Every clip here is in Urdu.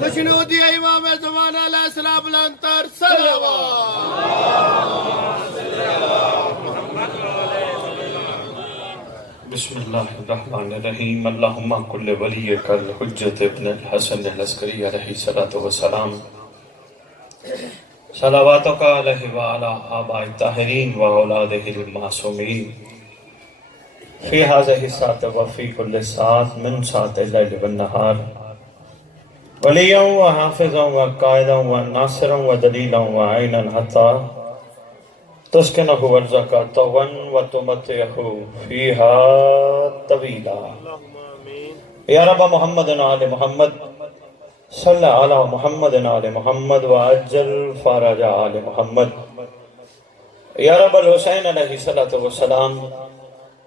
خوشنودی امام زمان علیہ السلام بلندتر بسم اللہ الرحمن الرحیم اللہم کل ولیک الحجت ابن الحسن العسکری علیہ السلام صلواتک علیہ وعلا آباء الطاہرین واولادہ المعصومین فی هذه الساعة وفی کل ساعت من ساعت اللیل والنہار ولیا وحافظا وقائدا وناصرا ودلیلا وعینا حتی تسکنہ ورزقہ طوًا وتمتعہ فیہا طویلا یا رب محمد آل محمد صلی علی محمد آل محمد وعجل فارج آل محمد یا رب الحسین علیہ السلام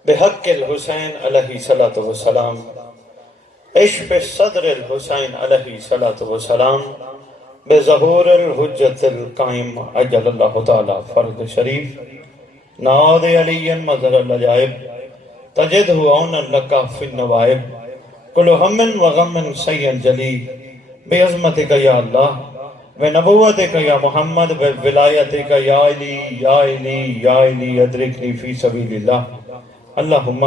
بحق الحسین علیہ السلام اشف صدر الحسین علیہ السلام بظہور الحجت القائم عجل اللہ تعالی فرد شریف نعود علی مظہر العجائب تجدہ عونا لکا فی النوائب کل ہم و غم سین جلی بعظمتک یا اللہ بنبوتک یا محمد بولایتک یا علی یا علی یا علی ادرکنی فی سبیل اللہ اللہم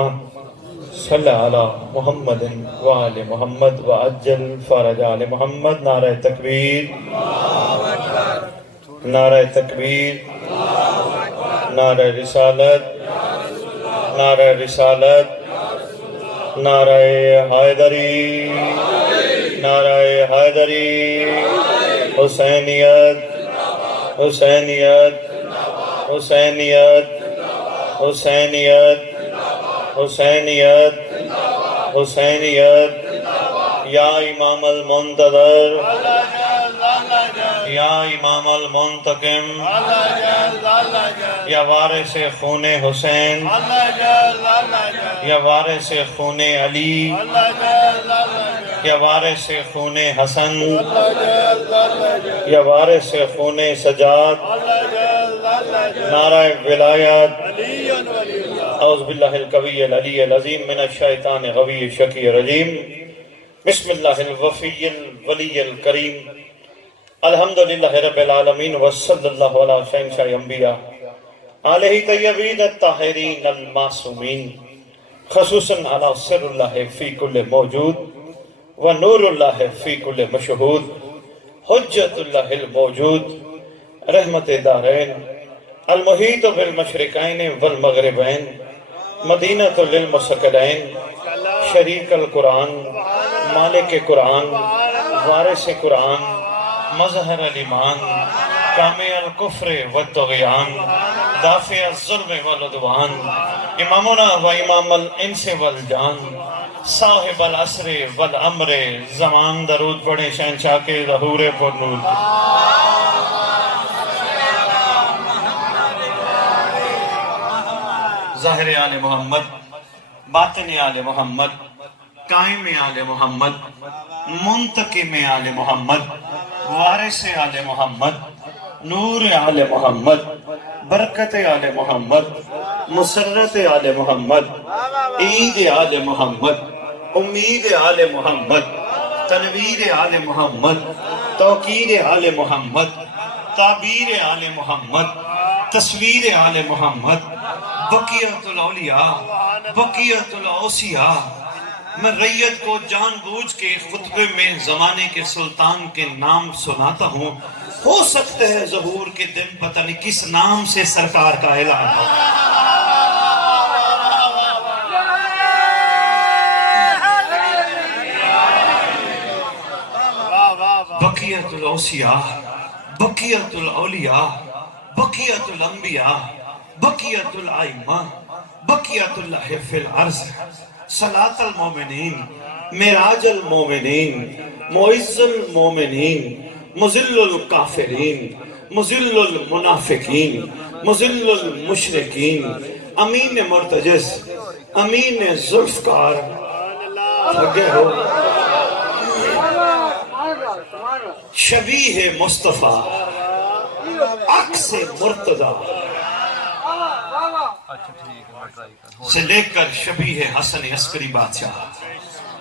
صلی علی محمد وآل محمد وعجل فرج آل محمد نعرہ تکبیر نعرہ تکبیر نعرہ رسالت نعرہ رسالت نعرہ حیدری نعرہ حیدری حسینیت حسینیت حسینیت حسینیت حسینیت حسینیت یا امام المنتظر یا امام المنتقم یا وارث خون حسین یا وارث خون علی یا وارث خون حسن یا وارث خون سجاد نعرہ ولایت اعوذ باللہ القوی العلی العظیم من الشیطان غوی الشکی الرجیم بسم اللہ الوفی الولی الکریم الحمدللہ رب العالمین وصلی اللہ علیہ شہنشاہ انبیاء آلہ طیبین الطاہرین المعصومین خصوصاً علی سر اللہ فی کل موجود و نور اللہ فی کل مشہود حجت اللہ الموجود رحمت دارین المحیط بالمشرقین والمغربین مدینۃ للمسکرین شریک القرآن مالک قرآن وارث قرآن مظہر الایمان کامی الکفر والطغیان دافع الظلم والعدوان امامنا و امام الانس والجان صاحب العصر والامر زمان درود پڑھیں شہنشاہ کے ظہور پر نور ظاہر آل محمد باطن آل محمد قائم آل محمد منتقم آل محمد وارث آل محمد نور آل محمد برکت آل محمد مسرت آل محمد عید آل محمد امید آل محمد تنویر آل محمد توقیر آل محمد تعبیر آل محمد تصویر آل محمد بقیت الاولیاء بقیت الاوصیاء میں ریت کو جان بوجھ کے خطبے میں زمانے کے سلطان کے نام سناتا ہوں ہو سکتے ہے ظہور کے دن پتہ نہیں کس نام سے سرکار کا اعلان ہو بقیت الاوصیاء بقیت الاولیاء بقیت الانبیاء بقیت الائمہ بقیت اللہ فی العرض صلاة المومنین معراج المومنین معز المومنین مذل الکافرین مذل المنافقین مذل المشرکین امین مرتجس امین ذوالفقار لگے ہو شبیہ مصطفیٰ عکس مرتضی سے لے کر شبیہ حسن عسکری بادشاہ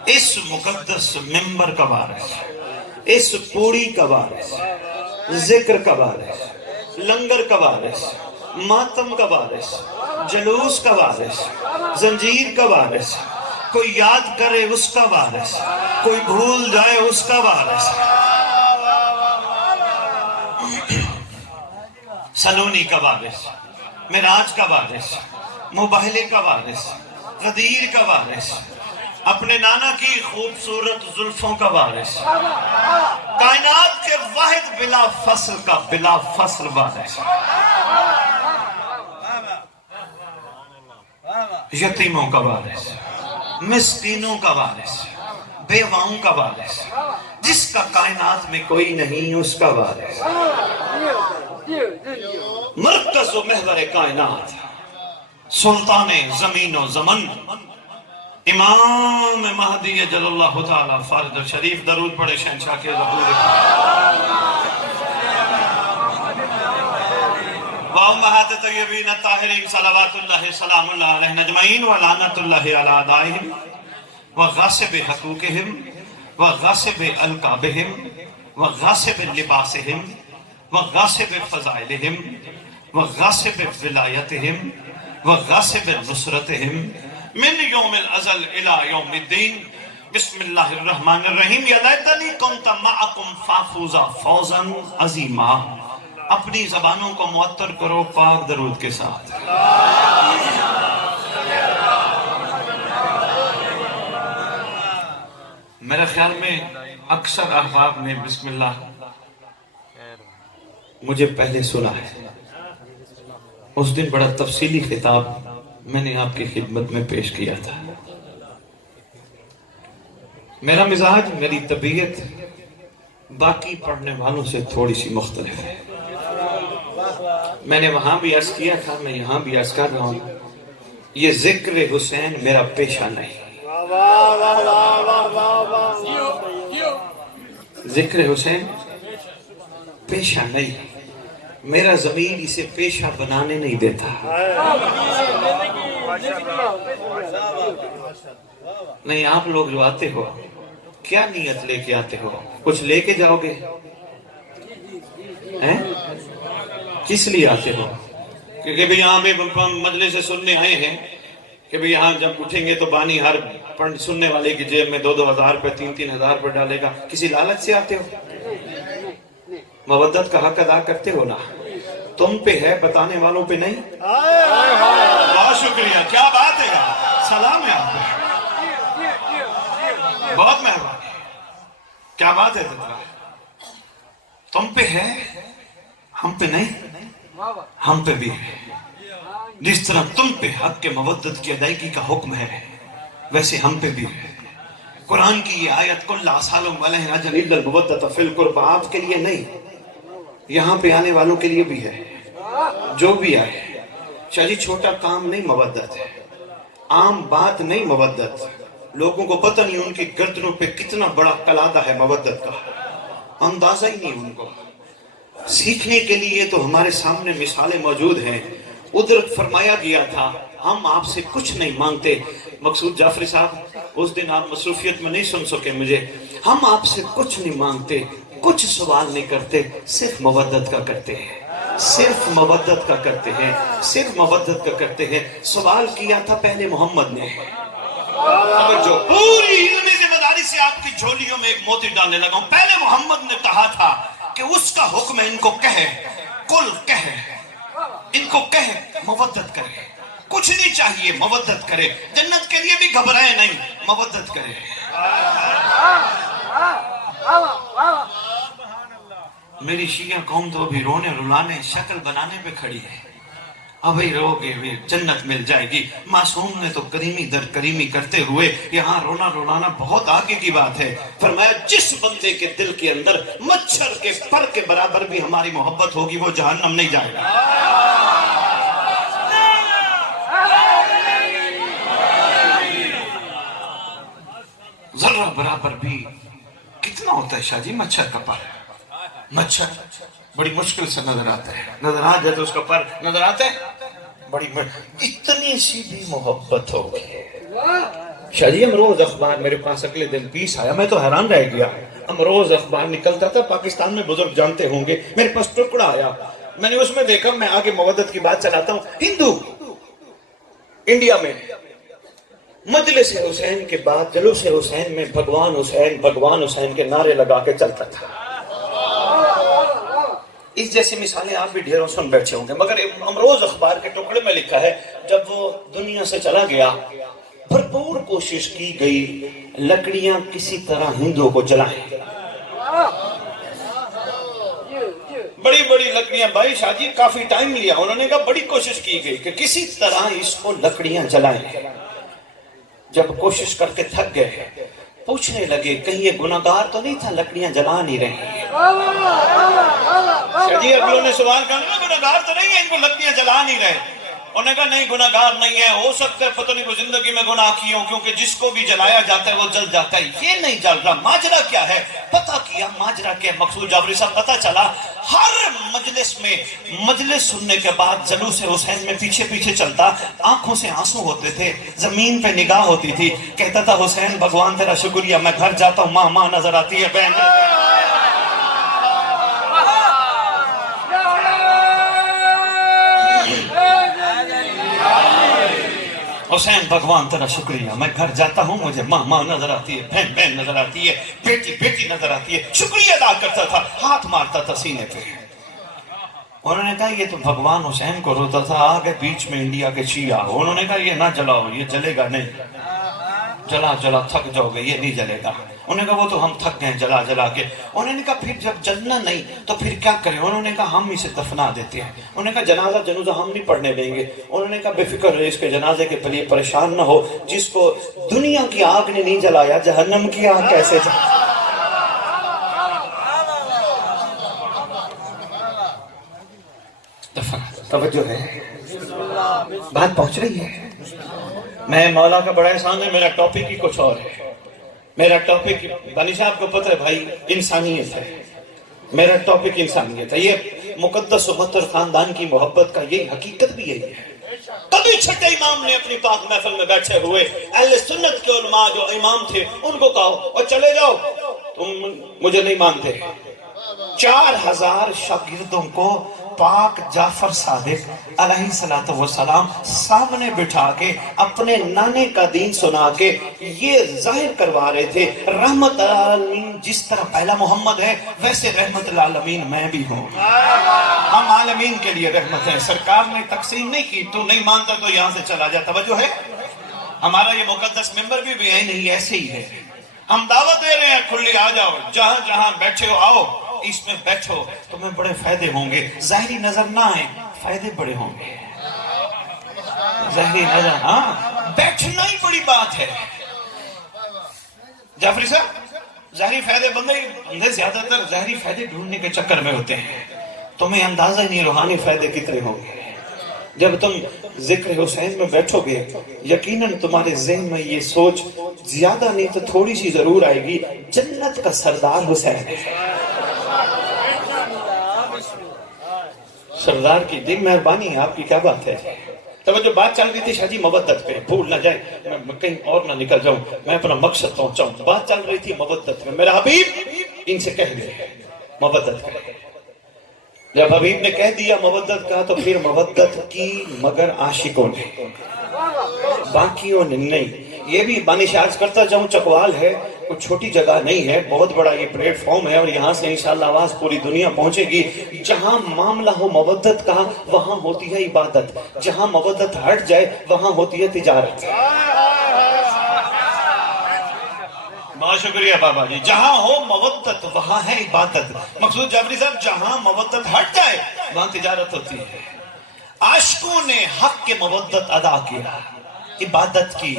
اس مقدس ممبر کا وارث، اس پوڑی کا وارث، ذکر کا وارث، لنگر کا وارث، ماتم کا وارث، جلوس کا وارث، زنجیر کا وارث، کوئی یاد کرے اس کا وارث، کوئی بھول جائے اس کا وارث، سلونی کا وارث، معراج کا وارث، مباہلے کا وارث، غدیر کا وارث، اپنے نانا کی خوبصورت زلفوں کا وارث، کائنات کے واحد بلا فصل کا بلا فصل وارث، یتیموں کا وارث، مسکینوں کا وارث، بیواؤں کا وارث، جس کا کائنات میں کوئی نہیں اس کا وارث، مرکز و محور کائنات، سلطان زمین و زمن، امام مہدی جل اللہ تعالی فارد شریف، درود پڑھے شہنشاہ کے ظہور وامہات طیبین الطاہرین صلوات اللہ سلام اللہ علیہ نجمعین ولعنت اللہ علی اعدائہم وغاصب حقوقہم وغاصب القابہم وغاصب لباسہم وغاصب فضائلہم وغاصب ولایتہم وغاصب نصرتہم من یوم الازل الى یوم الدین بسم اللہ الرحمن الرحیم یا لیتنی کنت معکم فافوزا فوزا عظیما. اپنی زبانوں کو معطر کرو پاک درود کے ساتھ. میرے خیال میں اکثر احباب نے بسم اللہ مجھے پہلے سنا ہے. اس دن بڑا تفصیلی خطاب میں نے آپ کی خدمت میں پیش کیا تھا. میرا مزاج، میری طبیعت باقی پڑھنے والوں سے تھوڑی سی مختلف ہے. میں نے وہاں بھی عرض کیا تھا، میں یہاں بھی عرض کر رہا ہوں، یہ ذکر حسین میرا پیشہ نہیں. ذکر حسین پیشہ نہیں. میرا ضمیر اسے پیشہ بنانے نہیں دیتا. نہیں، آپ لوگ جو آتے ہو کیا نیت لے کے آتے ہو؟ کچھ لے کے جاؤ گے؟ کس لیے آتے ہو؟ کیونکہ بھی یہاں ہمیں مجلس سے سننے آئے ہیں کہ بھی یہاں جب اٹھیں گے تو بانی ہر سننے والے کی جیب میں 2,000 روپے 3,000 روپے ڈالے گا. کسی لالچ سے آتے ہو؟ مودت کا حق ادا کرتے ہو نا؟ تم پہ ہے، بتانے والوں پہ نہیں. بہت شکریہ، کیا بات ہے یار، سلام ہے آپ پہ، بہت مہربانی، کیا بات ہے. تم پہ ہے، ہم پہ نہیں. ہم پہ بھی ہے. جس طرح تم پہ حق کے مودت کی ادائیگی کا حکم ہے ویسے ہم پہ بھی ہے. قرآن کی یہ آیت کل سالوں علیہ اجل الا المودۃ فی القربى آپ کے لیے نہیں، یہاں پہ آنے والوں کے لیے بھی ہے. جو بھی آئے چاہیے، چھوٹا کام نہیں مودت ہے، عام بات نہیں مودت. لوگوں کو پتہ نہیں ان کی گردنوں پہ کتنا بڑا قلادہ ہے مودت کا، اندازہ ہی نہیں ان کو. سیکھنے کے لیے تو ہمارے سامنے مثالیں موجود ہیں. ادھر فرمایا گیا تھا ہم آپ سے کچھ نہیں مانگتے. مقصود جعفری صاحب اس دن آپ مصروفیت میں نہیں سن سکے مجھے. ہم آپ سے کچھ نہیں مانگتے، کچھ سوال نہیں کرتے، صرف مودت کا کرتے ہیں، صرف مودت کا کرتے ہیں، صرف مودت کا کرتے ہیں. سوال کیا تھا پہلے محمد نے. جو پوری علمی ذمہ داری سے آپ کی جھولیوں میں ایک موتی ڈالنے لگا ہوں. پہلے محمد نے کہا تھا کہ اس کا حکم ہے ان کو کہے، کل کہے، ان کو کہے مودت کرے. کچھ نہیں چاہیے، مودت کرے. جنت کے لیے بھی گھبرائے نہیں، مودت کرے. میری شیعہ قوم تو ابھی رونے رلانے شکل بنانے پہ کھڑی ہے. ابھی رو گے جنت مل جائے گی. معصوم نے تو کریمی در کریمی کرتے ہوئے یہاں رونا رلانا بہت آگے کی بات ہے. فرمایا جس بندے کے دل کے اندر مچھر کے پر کے برابر بھی ہماری محبت ہوگی وہ جہنم نہیں جائے گا. ذرہ برابر بھی کتنا ہوتا ہے شاہ جی مچھر کا پر؟ مچھر بڑی مشکل سے نظر آتا ہے. نظر آ جائے تو اس کا پر نظر آتا ہے. اتنی سی بھی محبت ہوگی شاہ جی امروز اخبار میرے پاس اگلے دن پیس آیا، میں تو حیران رہ گیا۔ امروز اخبار نکلتا تھا، پاکستان میں بزرگ جانتے ہوں گے، میرے پاس ٹکڑا آیا، میں نے اس میں دیکھا، میں آگے مودت کی بات چلاتا ہوں، ہندو انڈیا میں مجلس حسین کے بعد جلوس حسین میں بھگوان حسین کے نعرے لگا کے چلتا تھا۔ اس جیسی مثالیں آپ بھی ڈھیروں سن بیٹھے ہوں گے، مگر امروز اخبار کے ٹکڑے میں لکھا ہے جب وہ دنیا سے چلا گیا بھرپور کوشش کی گئی لکڑیاں کسی طرح ہندوؤں کو جلائیں، بڑی بڑی لکڑیاں، بھائی شاہ جی کافی ٹائم لیا، انہوں نے کہا بڑی کوشش کی گئی کہ کسی طرح اس کو لکڑیاں جلائیں۔ جب کوشش کر کے تھک گئے پوچھنے لگے کہیں یہ گناہگار تو نہیں تھا لکڑیاں جلا نہیں رہی؟ شاہ جی ابھی انہوں نے سوال کرنا گناہگار تو نہیں ہے ان کو لکڑیاں جلا نہیں رہے؟ انہوں نے کہا نہیں گناہگار نہیں ہے، ہو سکتا ہے پتہ نہیں وہ زندگی میں گناہ کی ہوں، کیونکہ جس کو بھی جلایا جاتا ہے وہ جل جاتا ہے، یہ نہیں جل رہا۔ ماجرا کیا ہے؟ پتہ کیا ماجرا کیا ہے؟ مقصود جعفری صاحب پتہ چلا ہر مجلس میں مجلس سننے کے بعد جلوس حسین میں پیچھے پیچھے چلتا، آنکھوں سے آنسو ہوتے تھے، زمین پہ نگاہ ہوتی تھی، کہتا تھا حسین بھگوان تیرا شکریہ، میں گھر جاتا ہوں ماں نظر آتی ہے، بہن حسین بھگوان تیرا شکریہ، میں گھر جاتا ہوں مجھے ماں نظر آتی ہے، بہن نظر آتی ہے، بیٹی نظر آتی ہے، شکریہ ادا کرتا تھا، ہاتھ مارتا تھا سینے پہ۔ انہوں نے کہا یہ تو بھگوان حسین کو روتا تھا، آگے بیچ میں انڈیا کے شیعہ، انہوں نے کہا یہ نہ جلاؤ، یہ جلے گا نہیں، جلا تھک جاؤ گے، یہ نہیں جلے گا۔ انہوں نے کہا وہ تو ہم تھک گئے جلا کے۔ انہوں نے کہا پھر جب جلنا نہیں تو پھر کیا کریں؟ انہوں نے کہا ہم اسے دفنا دیتے ہیں۔ انہوں نے کہا جنازہ ہم نہیں پڑھنے دیں گے۔ انہوں نے کہا بے فکر رہے، اس کے جنازے کے لیے پریشان نہ ہو، جس کو دنیا کی آگ نے نہیں جلایا جہنم کی آگ کیسے جلائے؟ توجہ ہے، بات پہنچ رہی ہے۔ میں مولا کا بڑا احسان ہے، میرا ٹاپک ہی کچھ اور ہے۔ میرا ٹاپک بانی صاحب کو پتہ ہے بھائی انسانیت ہے، میرا ٹاپک انسانیت ہے۔ یہ مقدس و مطہر خاندان کی محبت کا یہی حقیقت بھی یہی ہے۔ کبھی چھٹے امام نے اپنی پاک محفل میں بیٹھے ہوئے اہل سنت کے علماء جو امام تھے ان کو کہا اور چلے جاؤ، تم مجھے نہیں مانتے۔ 4000 شاگردوں کو پاک جعفر صادق علیہ السلام سامنے بٹھا کے اپنے نانے کا دین سنا کے یہ ظاہر کروا رہے تھے رحمت العالمین جس طرح پہلا محمد ہے ویسے رحمت العالمین میں بھی ہوں، ہم عالمین کے لیے رحمت ہیں۔ سرکار نے تقسیم نہیں کی، تو نہیں مانتا تو یہاں سے چلا جا۔ توجہ ہے، ہمارا یہ مقدس ممبر بھی ہے نہیں، ایسے ہی ہے۔ ہم دعوت دے رہے ہیں کھلی آ جاؤ، جہاں بیٹھے ہو آؤ، اس میں بیٹھو، تمہیں بڑے فائدے ہوں گے، ظاہری نظر نہ آئیں، فائدے بڑے ہوں گے۔ ظاہری نظر، ہاں بیٹھنا ہی بڑی بات ہے۔ جعفری صاحب ظاہری فائدے بندے زیادہ تر ظاہری فائدے ڈھونڈنے کے چکر میں ہوتے ہیں، تمہیں اندازہ نہیں روحانی فائدے کتنے ہوں گے۔ جب تم ذکر حسین میں بیٹھو گے یقیناً تمہارے ذہن میں یہ سوچ زیادہ نہیں تو تھوڑی سی ضرور آئے گی، جنت کا سردار حسین ہے۔ سردار کی دل مہربانی ہے، آپ کی کیا بات ہے؟ توجہ، بات چل رہی تھی شاہ جی مودت پہ، بھول نہ جائے، میں کہیں اور نہ نکل جاؤں، میں اپنا مقصد پہنچاؤں۔ بات چل رہی تھی مودت پہ، میرا حبیب ان سے کہہ دے مودت کرے۔ جب حبیب نے کہہ دیا مودت کا تو پھر مودت کی مگر عاشقوں نے، باقیوں نے نہیں۔ یہ بھی بانی شارج کرتا جاؤں، چکوال ہے، کوئی چھوٹی جگہ نہیں ہے، بہت بڑا یہ پلیٹ فارم ہے، اور یہاں سے انشاءاللہ آواز پوری دنیا پہنچے گی۔ جہاں معاملہ ہو مودت کا وہاں ہوتی ہے عبادت، جہاں مودت ہٹ جائے وہاں ہوتی ہے تجارت۔ بہت شکریہ بابا جی، جہاں ہو مودت وہاں ہے عبادت۔ مقصود جعفری صاحب جہاں مودت ہٹ جائے وہاں تجارت ہوتی ہے۔ عاشقوں نے حق کے مودت ادا کیا، عبادت کی،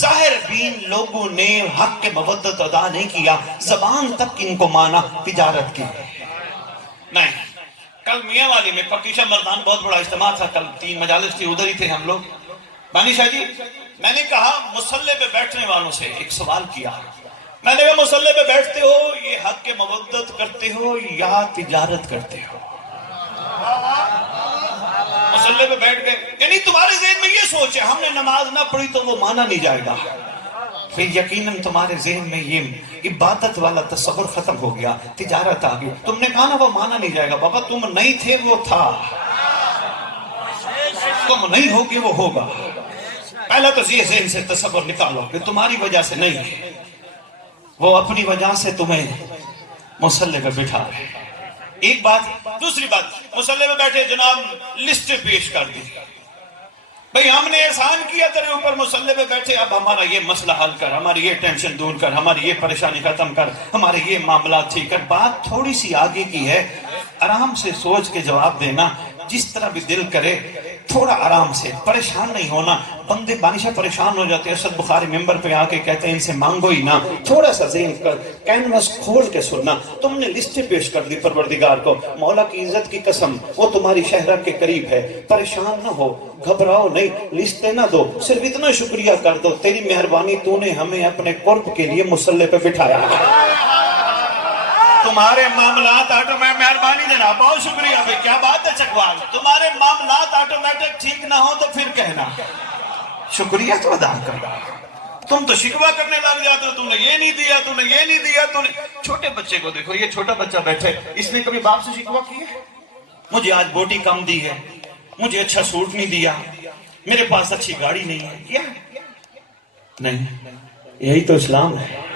ظاہر بین لوگوں نے حق کے مودت ادا نہیں کیا، زبان تک ان کو مانا، تجارت کی نہیں۔ کل میاں والی میں پکیشہ مردان بہت بڑا اجتماع تھا، کل 3 مجالس تھی، ادھر ہی تھے ہم لوگ۔ بانی شاہ جی میں نے کہا مصلی پہ بیٹھنے والوں سے ایک سوال کیا، میں نے کہا مصلی پہ بیٹھتے ہو یہ حق کے مودت کرتے ہو یا تجارت کرتے ہو؟ مصلی پہ بیٹھ گئے، یعنی تمہارے ذہن میں یہ سوچ ہے ہم نے نماز نہ پڑھی تو وہ مانا نہیں جائے گا، پھر یقیناً تمہارے ذہن میں یہ عبادت والا تصور ختم ہو گیا، تجارت آ گئی. تم نے کہا نا وہ مانا نہیں جائے گا. بابا تم نہیں تھے، وہ تھا. تم نہیں ہوگی، وہ ہوگا. پہلا تو یہ ذہن سے تصور نکالو کہ تمہاری وجہ سے نہیں ہے، وہ اپنی وجہ سے تمہیں مصلی پہ بٹھا رہے. ایک بات. دوسری بات، مصلی پہ بیٹھے جناب لسٹ پیش کر دی. بھئی ہم نے احسان کیا تیرے اوپر، مصلی پہ بیٹھے، اب ہمارا یہ مسئلہ حل کر، ہماری یہ ٹینشن دور کر، ہماری یہ پریشانی ختم کر، ہمارے یہ معاملات ٹھیک کر. بات تھوڑی سی آگے کی ہے، آرام سے سوچ کے جواب دینا، جس طرح بھی دل کرے، تھوڑا آرام سے، پریشان نہیں ہونا. بندے بانشہ پریشان ہو جاتے ہیں. اسد بخاری ممبر پہ آ کے کہتے ہیں ان سے مانگو ہی نہ، تھوڑا سا ذہن کا کینوس کھول کے سننا. تم نے لسٹیں پیش کر دی پروردگار کو، مولا کی عزت کی قسم وہ تمہاری شہرہ کے قریب ہے. پریشان نہ ہو، گھبراؤ نہیں، لسٹیں نہ دو، صرف اتنا شکریہ کر دو، تیری مہربانی تو نے ہمیں اپنے قرب کے لیے مصلی پہ بٹھایا. تمہارے معاملات آٹومیٹک، مہربانی جناب، بہت شکریہ بھائی، کیا بات ہے چکوال. تمہارے معاملات آٹومیٹک ٹھیک نہ ہو تو پھر کہنا شکریہ تو ادا کرنا. تم تو شکوہ کرنے لگ جاتے ہو، تم نے یہ نہیں دیا، تم نے یہ نہیں دیا، تم نے. چھوٹے بچے کو دیکھو، یہ چھوٹا بچہ بیٹھے، اس نے کبھی باپ سے شکوہ کی ہے؟ مجھے آج بوٹی کم دی ہے، مجھے اچھا سوٹ نہیں دیا، میرے پاس اچھی گاڑی نہیں ہے. کیا نہیں؟ یہی تو اسلام ہے.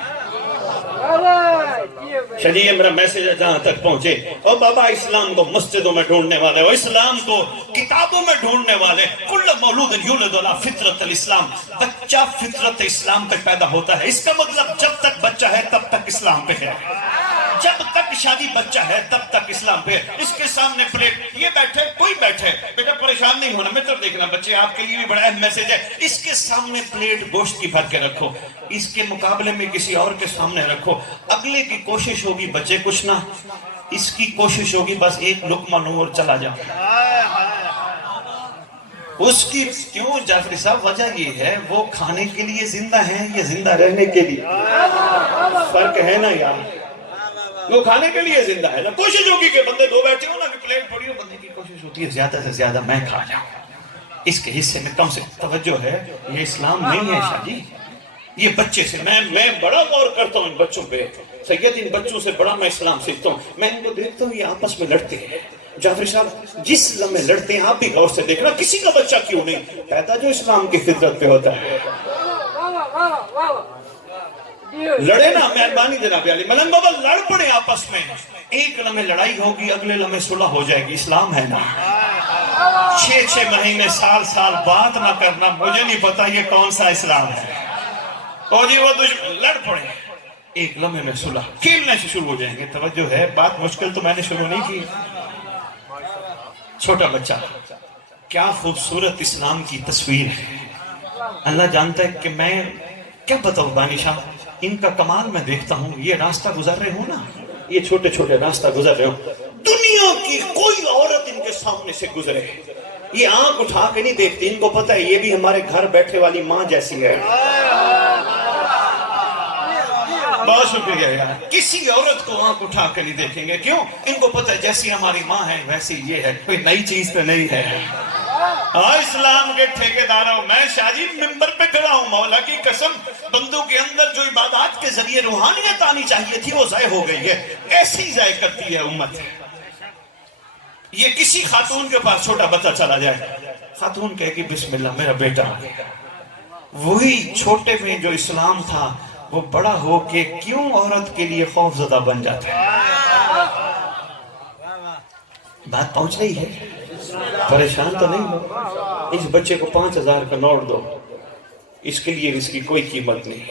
چلیے میرا میسیج جہاں تک پہنچے. او بابا اسلام کو مسجدوں میں ڈھونڈنے والے، اور اسلام کو کتابوں میں ڈھونڈنے والے، کل مولود یولد علی فطرت الاسلام، بچہ فطرت اسلام پہ پیدا ہوتا ہے. اس کا مطلب جب تک بچہ ہے تب تک اسلام پہ ہے، جب تک شادی بچہ ہے تب تک اسلام پہ. اس کے سامنے پلیٹ، یہ بیٹھے کوئی بیٹھے، بیٹا پریشان نہیں ہونا، متر دیکھنا بچے، آپ کے لیے بھی بڑا اہم میسیج ہے. اس کے سامنے پلیٹ گوشت کی بھر کے رکھو، اس کے مقابلے میں کسی اور کے سامنے رکھو. اگلے کی کوشش ہوگی بچے کچھ نہ، اس کی کوشش ہوگی بس ایک لقمہ لوں اور چلا جاؤ. اس کی کیوں جعفری صاحب؟ وجہ یہ ہے وہ کھانے کے لیے زندہ ہیں یا زندہ رہنے کے لیے؟ فرق ہے نا یار. وہ کھانے کے لیے زندہ ہے نا. کوشش ہوگی کہ بندے دو بیٹھے ہو نا کہ پلیٹ پڑی ہو، بندے کی کوشش ہوتی ہے زیادہ سے زیادہ میں کھا جاؤں، اس کے حصے میں کم سے توجہ ہے. یہ اسلام نہیں ہے شاہ جی. یہ بچے سے میں بڑا غور کرتا ہوں ان بچوں پہ. سید ان بچوں سے بڑا میں اسلام سیکھتا ہوں. میں ان کو دیکھتا ہوں یہ آپس میں لڑتے ہیں. جعفری صاحب جس لمحے لڑتے ہیں آپ بھی غور سے دیکھنا، کسی کا بچہ کیوں نہیں پیدا جو اسلام کی فطرت پہ ہوتا ہے. لڑے نا، مہربانی جناب علی ملنگ بابا، لڑ پڑے آپس میں. ایک لمحے لڑائی ہوگی، اگلے لمحے صلح ہو جائے گی. اسلام ہے نا. 6 مہینے سال بات نہ کرنا، مجھے نہیں پتا یہ کون سا اسلام ہے. تو جی وہ لڑ پڑے، ایک لمحے میں صلح، کھیلنے سے شروع ہو جائیں گے. توجہ ہے، بات مشکل تو میں نے شروع نہیں کی. چھوٹا بچہ، کیا خوبصورت اسلام کی تصویر ہے. اللہ جانتا ہے کہ میں کیا بتاؤں بانی شاہ، ان کا کمال میں دیکھتا ہوں. یہ راستہ گزر رہے ہوں نا، یہ چھوٹے چھوٹے راستہ گزر رہے ہوں، دنیا کی کوئی عورت ان کے سامنے سے گزرے، یہ آنکھ اٹھا کے نہیں دیکھتی. ان کو پتہ ہے یہ بھی ہمارے گھر بیٹھے والی ماں جیسی ہے. بہت شکریہ یار. کسی عورت کو آنکھ اٹھا کے نہیں دیکھیں گے. کیوں؟ ان کو پتہ ہے جیسی ہماری ماں ہے ویسی یہ ہے، کوئی نئی چیز تو نہیں ہے. اسلام کے ٹھیکیدار ہوں میں شاہ جی، ممبر پہ کھڑا ہوں. مولا کی قسم، بندوں کے اندر جو عبادات کے ذریعے روحانیت آنی چاہیے تھی وہ ضائع ہو گئی ہے. ایسی ضائع کرتی ہے امت. یہ کسی خاتون کے پاس چھوٹا بچہ چلا جائے، خاتون کہے گی بسم اللہ میرا بیٹا. وہی چھوٹے میں جو اسلام تھا وہ بڑا ہو کے کیوں عورت کے لیے خوف زدہ بن جاتا ہے. بات پہنچ رہی ہے؟ پریشان تو نہیں ہو. اس بچے کو 5000 کا نوٹ دو، اس کے لیے اس کی کوئی قیمت نہیں.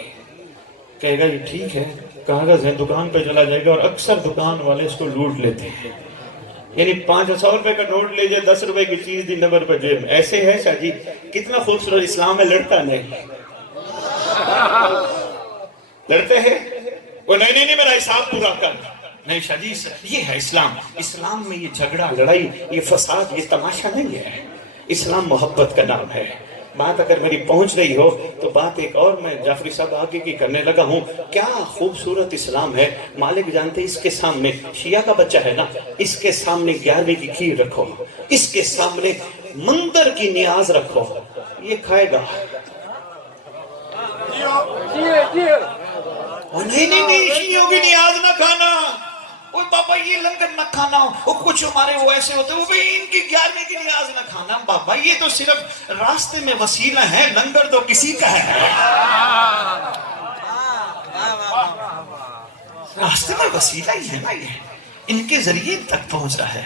کہے گا یہ ٹھیک ہے، کاغذ ہے، دکان پہ چلا جائے گا. اور اکثر دکان والے اس کو لوٹ لیتے ہیں. یعنی 500 روپے کا نوٹ لے جائے، 10 روپے کی چیز دی، 90 روپے جیب میں. ایسے ہے شاہ جی. کتنا خوبصورت اسلام ہے. لڑتا نہیں، لڑتے ہیں وہ نہیں میرا حساب پورا کر. نہیں شاہ جی، یہ ہے اسلام. اسلام میں یہ جھگڑا، لڑائی، یہ فساد، یہ تماشا نہیں ہے. اسلام محبت کا نام ہے. بات اگر میری پہنچ رہی ہو تو بات ایک اور میں جعفری صاحب آگے کی کرنے لگا ہوں. کیا خوبصورت اسلام ہے. مالک جانتے اس کے سامنے، شیعہ کا بچہ ہے نا، اس کے سامنے 11ویں کی کھیر رکھو، اس کے سامنے مندر کی نیاز رکھو، یہ کھائے گا. نہیں شیعوں کی نیاز نہ کھانا، وہ بابا یہ لنگر نہ کھانا، وہ کچھ ہمارے وہ ایسے ہوتے ہیں، وہ بھی ان کی 11ویں کی نیاز نہ کھانا۔ بابا یہ تو صرف راستے میں وسیلہ ہے، لنگر تو کسی کا ہے۔ راستے میں وسیلہ ہی ہے نا، یہ ان کے ذریعے تک پہنچ رہا ہے،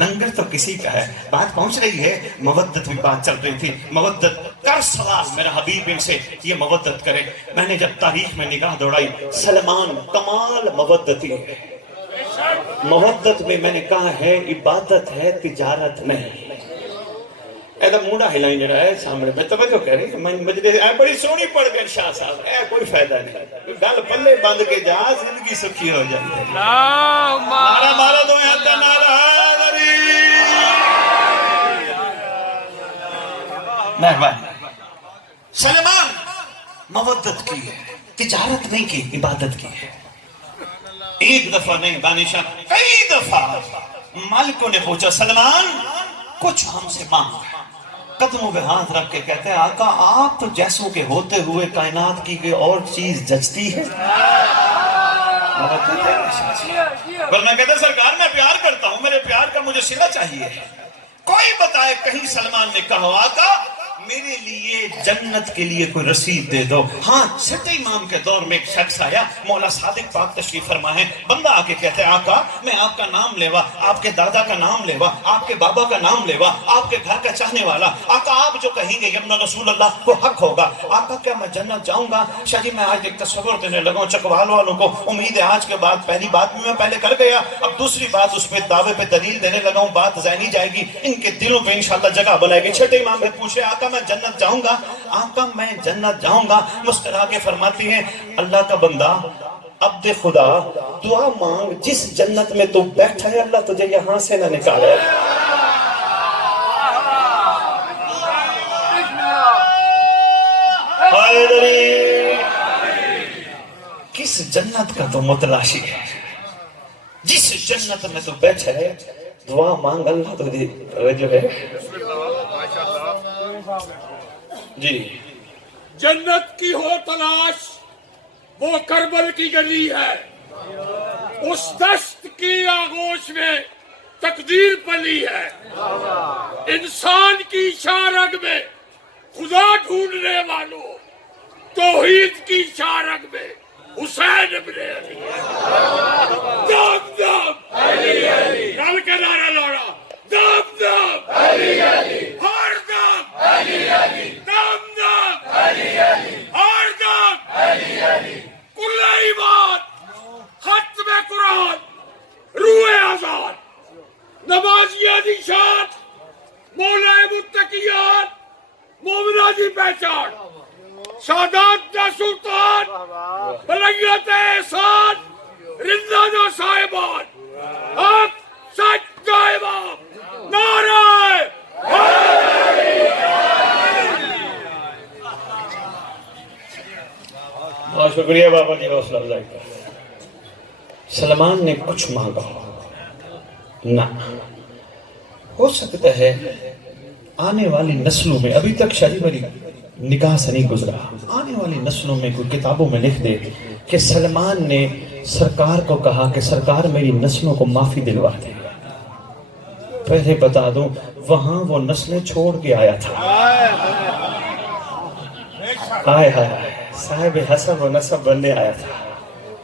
لنگر تو کسی کا ہے۔ بات پہنچ رہی ہے، مودت بھی بات چل رہی تھی، مودت کر سوال میرا حبیب ان سے، یہ مودت کرے۔ میں نے جب تاریخ میں نگاہ دوڑائی، سلمان کمال مودتی ہے۔ مودت میں میں نے کہا ہے عبادت ہے، تجارت نہیں۔ ایدہ موڑا ہلائیں جڑا ہے سامنے میں توجہ کہہ رہی ہے، مجلس بڑی سونی پڑھ گئے شاہ صاحب، کوئی فائدہ نہیں، گل پلے بند کے جا، زندگی سکھی ہو جائے۔ نعرہ مارا دو ہاتھ نعرہ مہربانی۔ سلمان مودت کی ہے، تجارت نہیں کی، عبادت کی ہے۔ ایک دفعہ نہیں دانشاہ، کئی دفعہ مالکوں نے پوچھا سلمان کچھ ہم سے مانگ، قدموں پہ ہاتھ رکھ کے کہتے ہیں آقا آپ تو جیسوں کے ہوتے ہوئے کائنات کی کوئی اور چیز جچتی ہے؟ ورنہ کہتے ہیں سرکار میں پیار کرتا ہوں، میرے پیار کا مجھے صلہ چاہیے۔ کوئی بتائے کہیں سلمان نے کہا آقا میرے لیے جنت کے لیے کوئی رسید دے دو۔ ہاں چھٹے امام کے دور میں ایک شخص آیا، مولا صادق پاک تشریف فرما ہے، بندہ آ کے کہتے ہیں آقا میں آپ کا نام لیوا، آپ کے دادا کا نام لیوا، آپ کے بابا کا نام لیوا، آپ کے گھر کا چاہنے والا، آقا آپ جو کہیں گے یمنا رسول اللہ وہ حق ہوگا۔ آقا کیا میں جنت جاؤں گا؟ شاہ جی میں آج ایک تصور دینے لگا ہوں چکوال والوں کو، امید ہے آج کے بعد پہلی بات میں پہلے کر گیا، اب دوسری بات اس پہ دعوے پہ دلیل دینے لگا ہوں، بات ذہنی جائے گی، ان کے دلوں پہ انشاءاللہ جگہ بنائے گی۔ چھٹے امام نے پوچھے آقا میں جنت جاؤں گا؟ آقا میں جنت جاؤں گا۔ مسکرا کے فرماتی ہیں اللہ کا بندہ عبد خدا دعا مانگ، جس جنت میں تو بیٹھا ہے اللہ تجھے یہاں سے نہ نکالے۔ کس جنت کا تو متلاشی ہے، جس جنت میں تو بیٹھا ہے دعا مانگ اللہ تجھے جو ہے جی جنت کی ہو تلاش وہ کربل کی گلی ہے، اس دشت کی آغوش میں تقدیر پلی ہے، انسان کی شارگ میں خدا ڈھونڈنے والوں، توحید کی شارگ میں حسین ابن علی، دم دم علی علی، رل کے نعرہ لوڑا، دم دم علی علی، ہر دم علی علی، دم دم علی علی، ہر دم علی علی، کل ایمان، ختم قرآن، روح آزاد، نمازیہ دی شان، مولا متقیان، مومنہ دی پہچان، سادات دا سلطان، بلغیت احسان، رندہ دا صاحبان، حق سچ دا امام، نعرہ بہت شکریہ بابا جی حوصلہ افزائی کا۔ سلمان نے کچھ مانگا نہ، ہو سکتا ہے آنے والی نسلوں میں، ابھی تک شاہ جی میری نگاہ سے نہیں گزرا، آنے والی نسلوں میں کوئی کتابوں میں لکھ دے کہ سلمان نے سرکار کو کہا کہ سرکار میری نسلوں کو معافی دلوا دے۔ پہلے بتا دوں وہاں وہ نسلیں چھوڑ کے آیا تھا، آئے ہائے صاحب حسب و نسب بننے آیا تھا،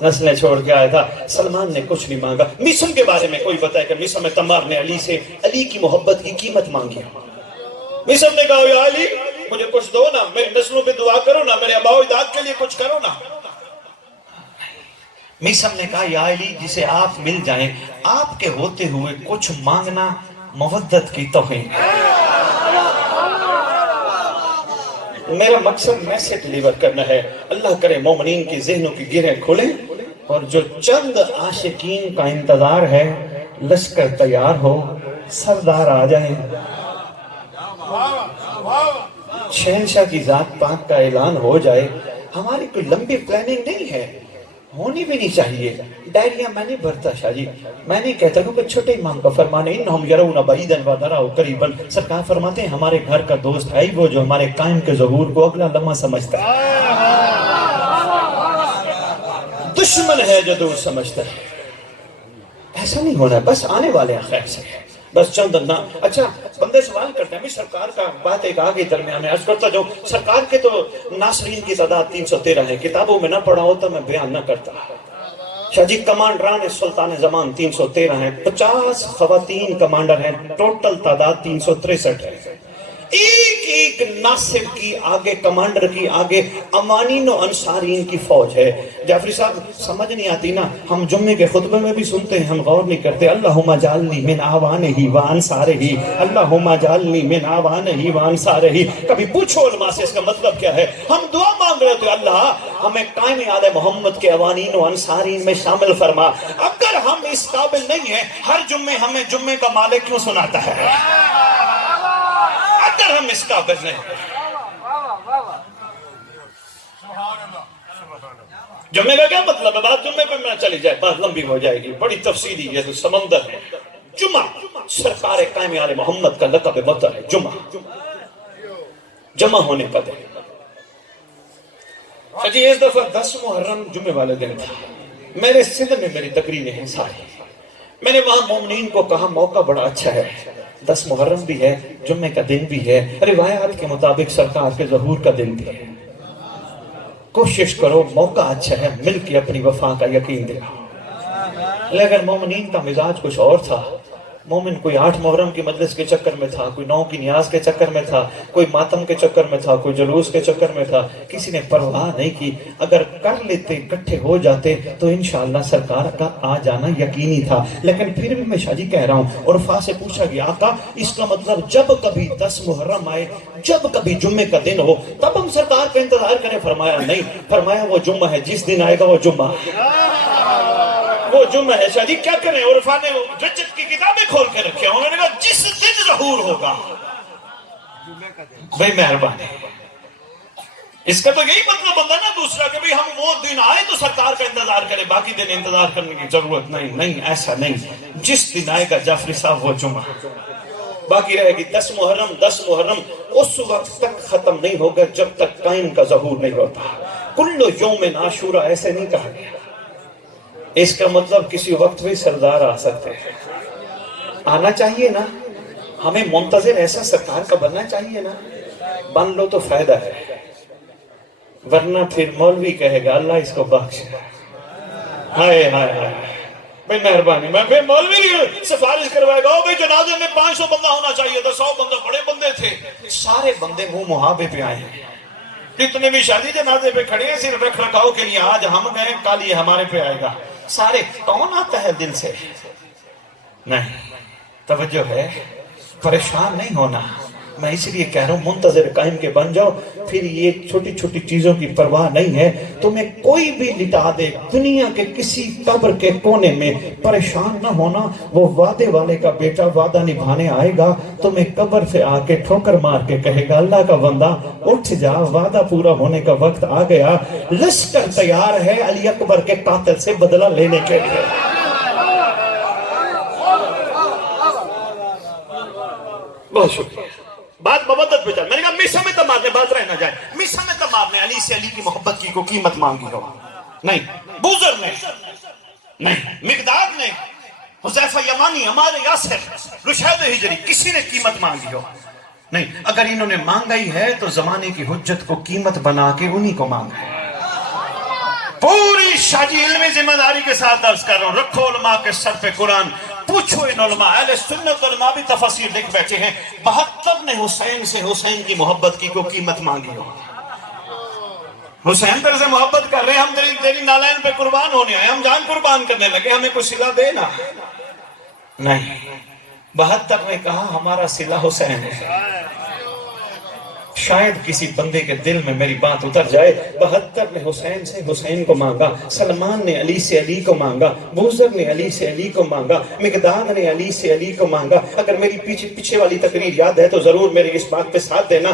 نسلیں چھوڑ کے آیا تھا۔ سلمان نے کچھ نہیں مانگا۔ مصر کے بارے میں کوئی بتائے کہ مصر میں تمار نے علی سے علی کی محبت کی قیمت مانگی۔ مصر نے کہا یا علی مجھے کچھ دو نا، میری نسلوں پہ دعا کرو نا، میرے آباء و اجداد کے لیے کچھ کرو نا۔ مصر نے کہا یا علی جسے آپ مل جائیں، آپ کے ہوتے ہوئے کچھ مانگنا مودت کی توہین ہے۔ میرا مقصد میسج ڈیلیور کرنا ہے، اللہ کرے مومنین کی ذہنوں کی گرہیں کھولیں، اور جو چند عاشقین کا انتظار ہے لشکر تیار ہو، سردار آ جائیں، شہنشاہ کی ذات پاک کا اعلان ہو جائے۔ ہماری کوئی لمبی پلاننگ نہیں ہے، ہونی بھی نہیں چاہیے۔ ڈائریاں میں نہیں بھرتا شاہ جی، میں نہیں کہتا کیونکہ چھوٹے امام کا فرمان ہے انہم یرون بعیدا ونراہ قریبا۔ سرکار فرماتے ہیں ہمارے گھر کا دوست ہے وہ جو ہمارے قائم کے ظہور کو اگلا لمحہ سمجھتا ہے۔ دشمن ہے جو دور سمجھتا ہے. ایسا نہیں ہونا. بس آنے والے ہیں خیر سے. بس چند اچھا بندے سوال کرتے ہیں سرکار کا بات ایک آگے درمیان میں عرض کرتا جو سرکار کے تو ناصرین کی تعداد 313 ہے. کتابوں میں نہ پڑھا ہوتا میں بیان نہ کرتا. شاہ جی کمانڈران سلطان زمان 313 ہیں. 50 خواتین کمانڈر ہیں. ٹوٹل تعداد 363 ہے. ایک ایک ناصر کی آگے کمانڈر کی آگے امانین و انصارین کی فوج ہے. جعفری صاحب سمجھ نہیں آتی نا. ہم جمعے کے خطبے میں بھی سنتے ہیں, ہم غور نہیں کرتے. اللہم اجعلنی من اعوانہ و انصارہ, اللہم اجعلنی من اعوانہ و انصارہ. کبھی پوچھو علماء سے اس کا مطلب کیا ہے. ہم دعا مانگ رہے تھے اللہ ہمیں قائم آل محمد کے اوانین و انصارین میں شامل فرما. اگر ہم اس قابل نہیں ہیں ہر جمعے ہمیں جمعے کا مالک کیوں سناتا ہے؟ اگر ہم اس قابل نہیں. جمعے کا کیا مطلب ہے؟ بات جمعے پہ میں چلی جائے بات لمبی ہو جائے گی, بڑی تفصیلی ہے تو سمندر ہے. جمعہ سرکار قائم آل محمد کا لقب مطلب ہے. جمعہ ہونے پر ہے. جی اس دفعہ 10 محرم جمعے والے دن تھا. میرے سندھ میں میری تقریریں ہیں ساری. میں نے وہاں مومنین کو کہا موقع بڑا اچھا ہے, 10 محرم بھی ہے, جمعے کا دن بھی ہے, روایات کے مطابق سرکار کے ظہور کا دن بھی ہے. کوشش کرو, موقع اچھا ہے, مل کے اپنی وفا کا یقین دلاؤ. لیکن مومنین کا مزاج کچھ اور تھا. مومن کوئی 8 محرم کی مجلس کے چکر میں تھا, کوئی 9 کی نیاز کے چکر میں تھا, کوئی ماتم کے چکر میں تھا, کوئی جلوس کے چکر میں تھا. کسی نے پرواہ نہیں کی. اگر کر لیتے اکٹھے ہو جاتے تو انشاءاللہ سرکار کا آ جانا یقینی تھا. لیکن پھر بھی میں شاہ جی کہہ رہا ہوں. عرفا سے پوچھا گیا آقا اس کا مطلب جب کبھی 10 محرم آئے, جب کبھی جمعے کا دن ہو تب ہم سرکار کا انتظار کریں؟ فرمایا نہیں. فرمایا وہ جمعہ ہے, جس دن آئے گا وہ جمعہ وہ جمعہ ہے. شاہ جی کیا کریں؟ عرفا نے رجت کی کتابیں کھول کے رکھے. انہوں نے کہا جس دن ظہور ہوگا. بھائی مہربانی, اس کا تو یہی مطلب ہوتا نا دوسرا کہ بھی ہم وہ دن آئے تو سرکار کا انتظار کریں, باقی دن انتظار کرنے کی ضرورت نہیں. نہیں ایسا نہیں. جس دن آئے گا جعفری صاحب وہ جمعہ. باقی رہے گی 10 محرم. 10 محرم اس وقت تک ختم نہیں ہوگا جب تک قائم کا ظہور نہیں ہوتا. کل یوم عاشورہ ایسے نہیں کہا گیا. اس کا مطلب کسی وقت بھی سردار آ سکتے ہیں. آنا چاہیے نا, ہمیں منتظر ایسا سرکار کا بننا چاہیے نا. بن لو تو فائدہ ہے, ورنہ پھر مولوی کہے گا اللہ اس کو بخش. ہائے ہائے ہائے بھائی مہربانی. میں پھر مولوی سفارش کروائے گا بھائی جنازے میں 500 بندہ ہونا چاہیے تھا, 100 بندہ. بڑے بندے تھے, سارے بندے منہ محابے پہ آئے ہیں. جتنے بھی شادی جنازے پہ کھڑے ہیں صرف رکھ رکھاؤ کے لیے, آج ہم گئے کل یہ ہمارے پہ آئے گا. سارے کون آتا ہے دل سے؟ نہیں. توجہ ہے, پریشان نہیں ہونا. میں اس لیے کہہ رہا ہوں منتظر قائم کے بن جاؤ. پھر یہ چھوٹی چھوٹی چیزوں کی پرواہ نہیں ہے. تمہیں کوئی بھی لٹا دے دنیا کے کسی قبر کے کونے میں, پریشان نہ ہونا. وہ وعدے والے کا بیٹا وعدہ نبھانے آئے گا, تمہیں قبر سے آ کے ٹھوکر مار کے کہے گا اللہ کا بندہ اٹھ جا, وعدہ پورا ہونے کا وقت آ گیا. لشکر تیار ہے علی اکبر کے قاتل سے بدلہ لینے کے لیے. بہت شکریہ. بات مودت پہ چل. میں نے کہا میسا میں تمار نے بات رہ نہ جائے. میسا میں تمار نے علی سے علی کی محبت کی کو قیمت مانگی ہو؟ نہیں. بوزر نے نہیں, مقداد نے, حذیفہ یمانی, عمار یاسر, رشید ہجری, کسی نے قیمت مانگی ہو؟ نہیں. اگر انہوں نے مانگا ہی ہے تو زمانے کی حجت کو قیمت بنا کے انہی کو مانگا ہے. پوری شاہ جی علمی ذمہ داری کے ساتھ درس کر رہا ہوں. رکھو علماء کے سر پہ قرآن, پوچھو ان علماء. اہل سنت علماء بھی تفاسیر لکھ بیٹھے ہیں. 72 نے حسین سے حسین کی محبت کی کو قیمت مانگی ہو. حسین پر سے محبت کر رہے ہیں, ہم تیری نالائن پہ قربان ہونے آئے, ہم جان قربان کرنے لگے, ہمیں کوئی صلہ دینا. نہیں. 72 نے کہا ہمارا صلہ حسین ہے. شاید کسی بندے کے دل میں میری بات اتر جائے. 72 نے حسین سے حسین کو مانگا, سلمان نے علی سے علی کو مانگا, بوزر نے علی سے علی کو مانگا, مقداد نے علی سے علی کو مانگا. اگر میری پیچھے والی تقریر یاد ہے تو ضرور میرے اس بات پہ ساتھ دینا.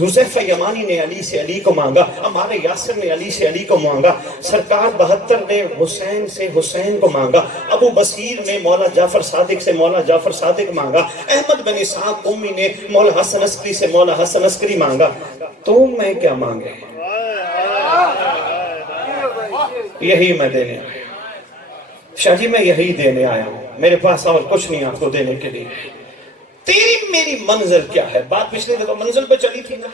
حذیفہ یمانی نے علی سے علی کو مانگا, عمار یاسر نے علی سے علی کو مانگا. سرکار 72 نے حسین سے حسین کو مانگا. ابو بصیر نے مولا جعفر صادق سے مولا جعفر صادق مانگا. احمد بن اسحاق قمی نے مولا حسن عسکری سے مولا حسن عسکری مانگا. تو میں کیا مانگے؟ یہی میں دینے آیا شاہ جی، میں یہی دینے آیا ہوں، میرے پاس اور کچھ نہیں آپ کو دینے کے لیے۔ تیری میری منزل کیا ہے؟ بات پچھلی دفعہ منزل پہ چلی تھی نا،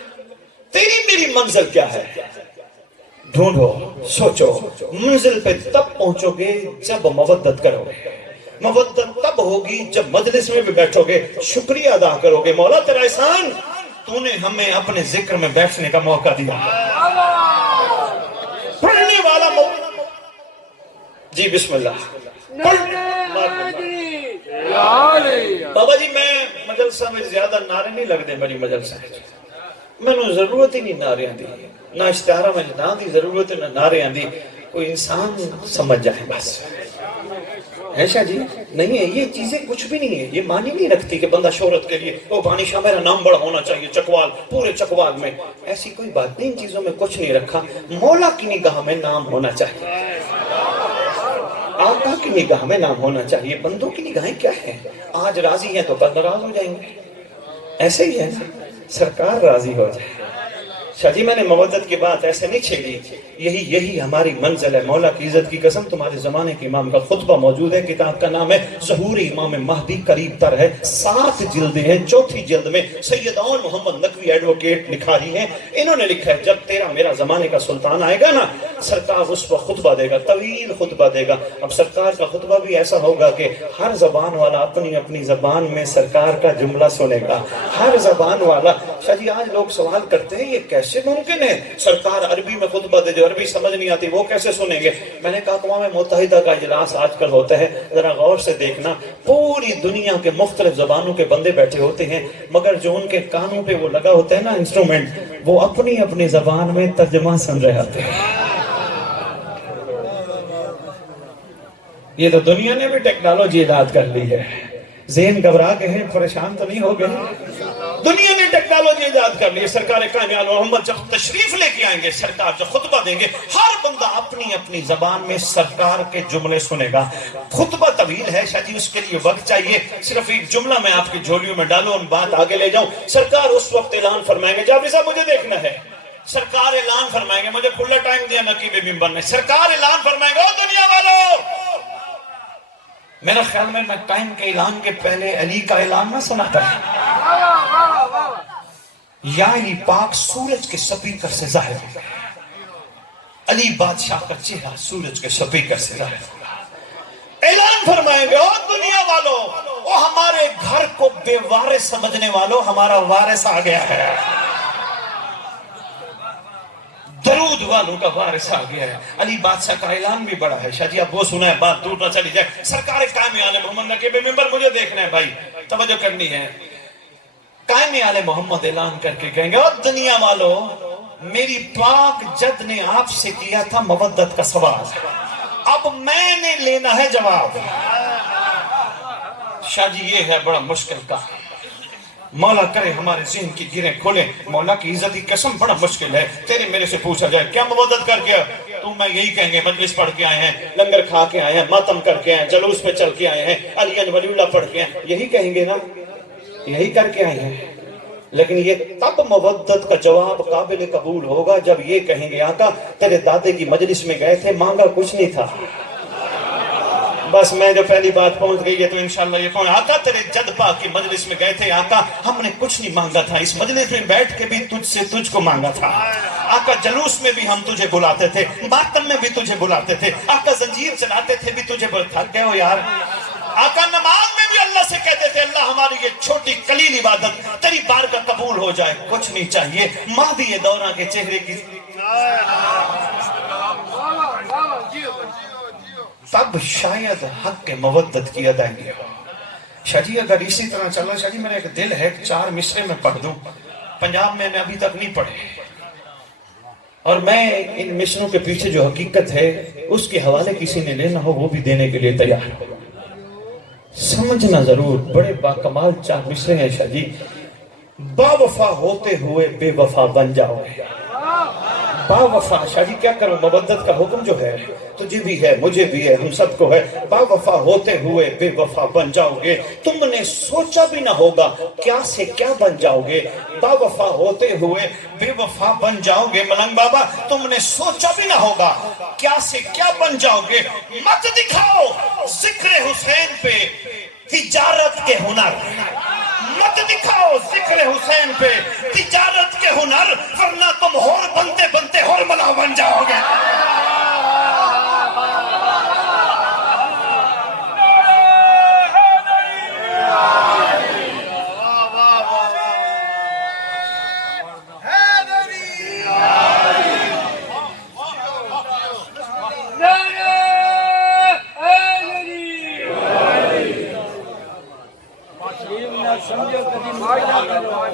تیری میری منزل کیا ہے؟ ڈھونڈو، سوچو، منزل پہ تب پہنچو گے جب مودت کرو گے، مودت تب ہوگی جب مجلس میں بھی بیٹھو گے شکریہ ادا کرو گے، مولا تیرا احسان، تو نے ہمیں اپنے ذکر میں بیٹھنے کا موقع دیا۔ پڑھنے والا جی بسم اللہ بابا جی، میں مجلسہ میں زیادہ نعرے نہیں لگ دے، میری مجلسہ میں نے ضرورت ہی نہیں نعرے دی، نہ اشتہارہ میں نہ دی ضرورت ہے، نہ نعرے دی، کوئی انسان سمجھ جائے بس۔ ہے شاہ جی؟ نہیں ہے، یہ چیزیں کچھ بھی نہیں ہے، یہ معنی نہیں رکھتی کہ بندہ شہرت کے لیے او بانی شاہ میرا نام بڑا ہونا چاہیے چکوال، پورے چکوال میں، ایسی کوئی بات نہیں، ان چیزوں میں کچھ نہیں رکھا۔ مولا کی نگاہ میں نام ہونا چاہیے، آقا کی نگاہ میں نام ہونا چاہیے۔ بندوں کی نگاہیں کیا ہیں؟ آج راضی ہیں تو کل ناراض ہو جائیں گے، ایسے ہی ہے، سرکار راضی ہو جائے۔ شاہ جی میں نے مودت کی بات ایسے نہیں چھیڑی، یہی ہماری منزل ہے۔ مولا کی عزت کی قسم، تمہارے زمانے کے امام کا خطبہ موجود ہے، کتاب کا نام ہے ظہور امام مہدی قریب تر ہے، 7 جلدیں ہیں، 4تھی جلد میں سید اول محمد نقوی ایڈوکیٹ لکھاری ہیں، انہوں نے لکھا ہے جب تیرا میرا زمانے کا سلطان آئے گا نا، سرکار اس وقت خطبہ دے گا، طویل خطبہ دے گا۔ اب سرکار کا خطبہ بھی ایسا ہوگا کہ ہر زبان والا اپنی اپنی زبان میں سرکار کا جملہ سنے گا، ہر زبان والا۔ شاہ جی آج لوگ سوال کرتے ہیں یہ کیسے ممکن ہے؟ سرکار عربی میں خطبہ دے جو عربی سمجھ نہیں آتی وہ کیسے سنیں گے؟ میں نے کہا اقوام متحدہ کا اجلاس آج کل ہوتا ہے، ذرا غور سے دیکھنا، پوری دنیا کے مختلف زبانوں کے بندے بیٹھے ہوتے ہیں، مگر جو ان کے کانوں پہ وہ لگا ہوتا ہے نا انسٹرومنٹ، وہ اپنی اپنی زبان میں ترجمہ سن رہے ہوتے ہیں۔ یہ تو دنیا نے بھی ٹیکنالوجی ایجاد کر لی ہے، ذہن گھبرا گئے ہیں، پریشان تو نہیں ہو گئے؟ دنیا نے ٹیکنالوجی ایجاد کر لی ہے۔ سرکار قائم محمد جب تشریف لے کے آئیں گے، سرکار جو خطبہ دیں گے، ہر بندہ اپنی اپنی زبان میں سرکار کے جملے سنے گا۔ خطبہ طویل ہے شاہ جی، اس کے لیے وقت چاہیے، صرف ایک جملہ میں آپ کی جھولیوں میں ڈالوں، ان بات آگے لے جاؤں۔ سرکار اس وقت اعلان فرمائیں گے، جعفری صاحب مجھے دیکھنا ہے، سرکار اعلان فرمائیں گے، مجھے کھلا ٹائم دیا نقیب ممبر نے، سرکار اعلان فرمائیں گے، او دنیا والوں، میرا خیال میں ٹائم کے اعلان کے پہلے علی کا اعلان نہ سناتا ہے، یا علی پاک سورج کے سپیکر سے ظاہر ہوگا، علی بادشاہ کا چہرہ سورج کے سپیکر سے ظاہر ہوگا۔ اعلان فرمائیں گے، او دنیا والوں، او ہمارے گھر کو بے وارث سمجھنے والوں، ہمارا وارث آ گیا ہے، درود والوں کا وارث آ گیا ہے۔ علی بادشاہ کا اعلان بھی بڑا ہے شاہ جی، اب وہ سنا ہے، بات دور نہ چلی جائے۔ سرکار قائم آل محمد نقیب ممبر، مجھے دیکھنا ہے بھائی، توجہ کرنی ہے۔ قائم آل محمد اعلان کر کے کہیں گے، او دنیا والوں، میری پاک جد نے آپ سے کیا تھا مودت کا سوال، اب میں نے لینا ہے جواب۔ شاہ جی یہ ہے بڑا مشکل کا، مولا کرے ہمارے ذہن کی گریں کھولیں، مولا کی عزت کی قسم بڑا مشکل ہے۔ تیرے میرے سے پوچھا جائے کیا مودت کر گیا، تو میں یہی کہیں گے مجلس پڑھ کے آئے ہیں، لنگر کھا کے آئے ہیں، ماتم کر کے آئے ہیں، جلوس پہ چل کے آئے ہیں، علی ولی اللہ پڑھ کے آئے ہیں، یہی کہیں گے نا، یہی کر کے آئے ہیں۔ لیکن یہ تب مودت کا جواب قابل قبول ہوگا جب یہ کہیں گے، آقا تیرے دادے کی مجلس میں گئے تھے، مانگا کچھ نہیں تھا، بس میں جو پہلی بات پہنچ گئی ہے تو انشاءاللہ یہ کون، آقا تیرے جد پاک کی مجلس میں گئے تھے، آقا ہم نے کچھ نہیں مانگا تھا، اس مجلس میں بیٹھ کے بھی تجھ سے تجھ کو مانگا تھا، آقا جلوس میں بھی ہم تجھے بلاتے تھے، ماتم میں بھی تجھے بلاتے تھے، آقا زنجیر چلاتے تھے بھی تجھے تھک گئے ہو یار، آقا نماز میں بھی اللہ سے کہتے تھے اللہ ہماری یہ چھوٹی قلیل عبادت تیری بارگاہ قبول ہو جائے، کچھ نہیں چاہیے۔ مہدی دورہ کے چہرے کی تب شاید حق کے مودت کی ادائیگی ہو۔ شاہ جی اگر اسی طرح چلا، شاہ جی میرا ایک دل ہے 4 مصرے میں پڑھ دوں، پنجاب میں ابھی تک نہیں پڑھے، اور میں ان مصروں کے پیچھے جو حقیقت ہے اس کے حوالے کسی نے لینا ہو وہ بھی دینے کے لیے تیار ہو۔ سمجھنا ضرور، بڑے باکمال 4 مصرے ہیں شاہ جی۔ با وفا ہوتے ہوئے بے وفا بن جاؤ گے، با وفا شاہ جی کیا کروں، مودت کا حکم جو ہے تجھے بھی ہے مجھے بھی ہے ہم سب کو ہے. با وفا ہوتے ہوئے بے وفا بن جاؤ گے، تم نے سوچا بھی نہ ہوگا کیا سے کیا بن جاؤ گے. با وفا ہوتے ہوئے بے وفا بن جاؤ گے ملنگ بابا، تم نے سوچا بھی نہ ہوگا کیا سے کیا بن جاؤ گے. مت دکھاؤ ذکر حسین پہ تجارت کے ہنر، مت دکھاؤ ذکر حسین پہ تجارت کے ہنر، ورنہ تم ہور بنتے بنتے ہور ملا بن جاؤ گے.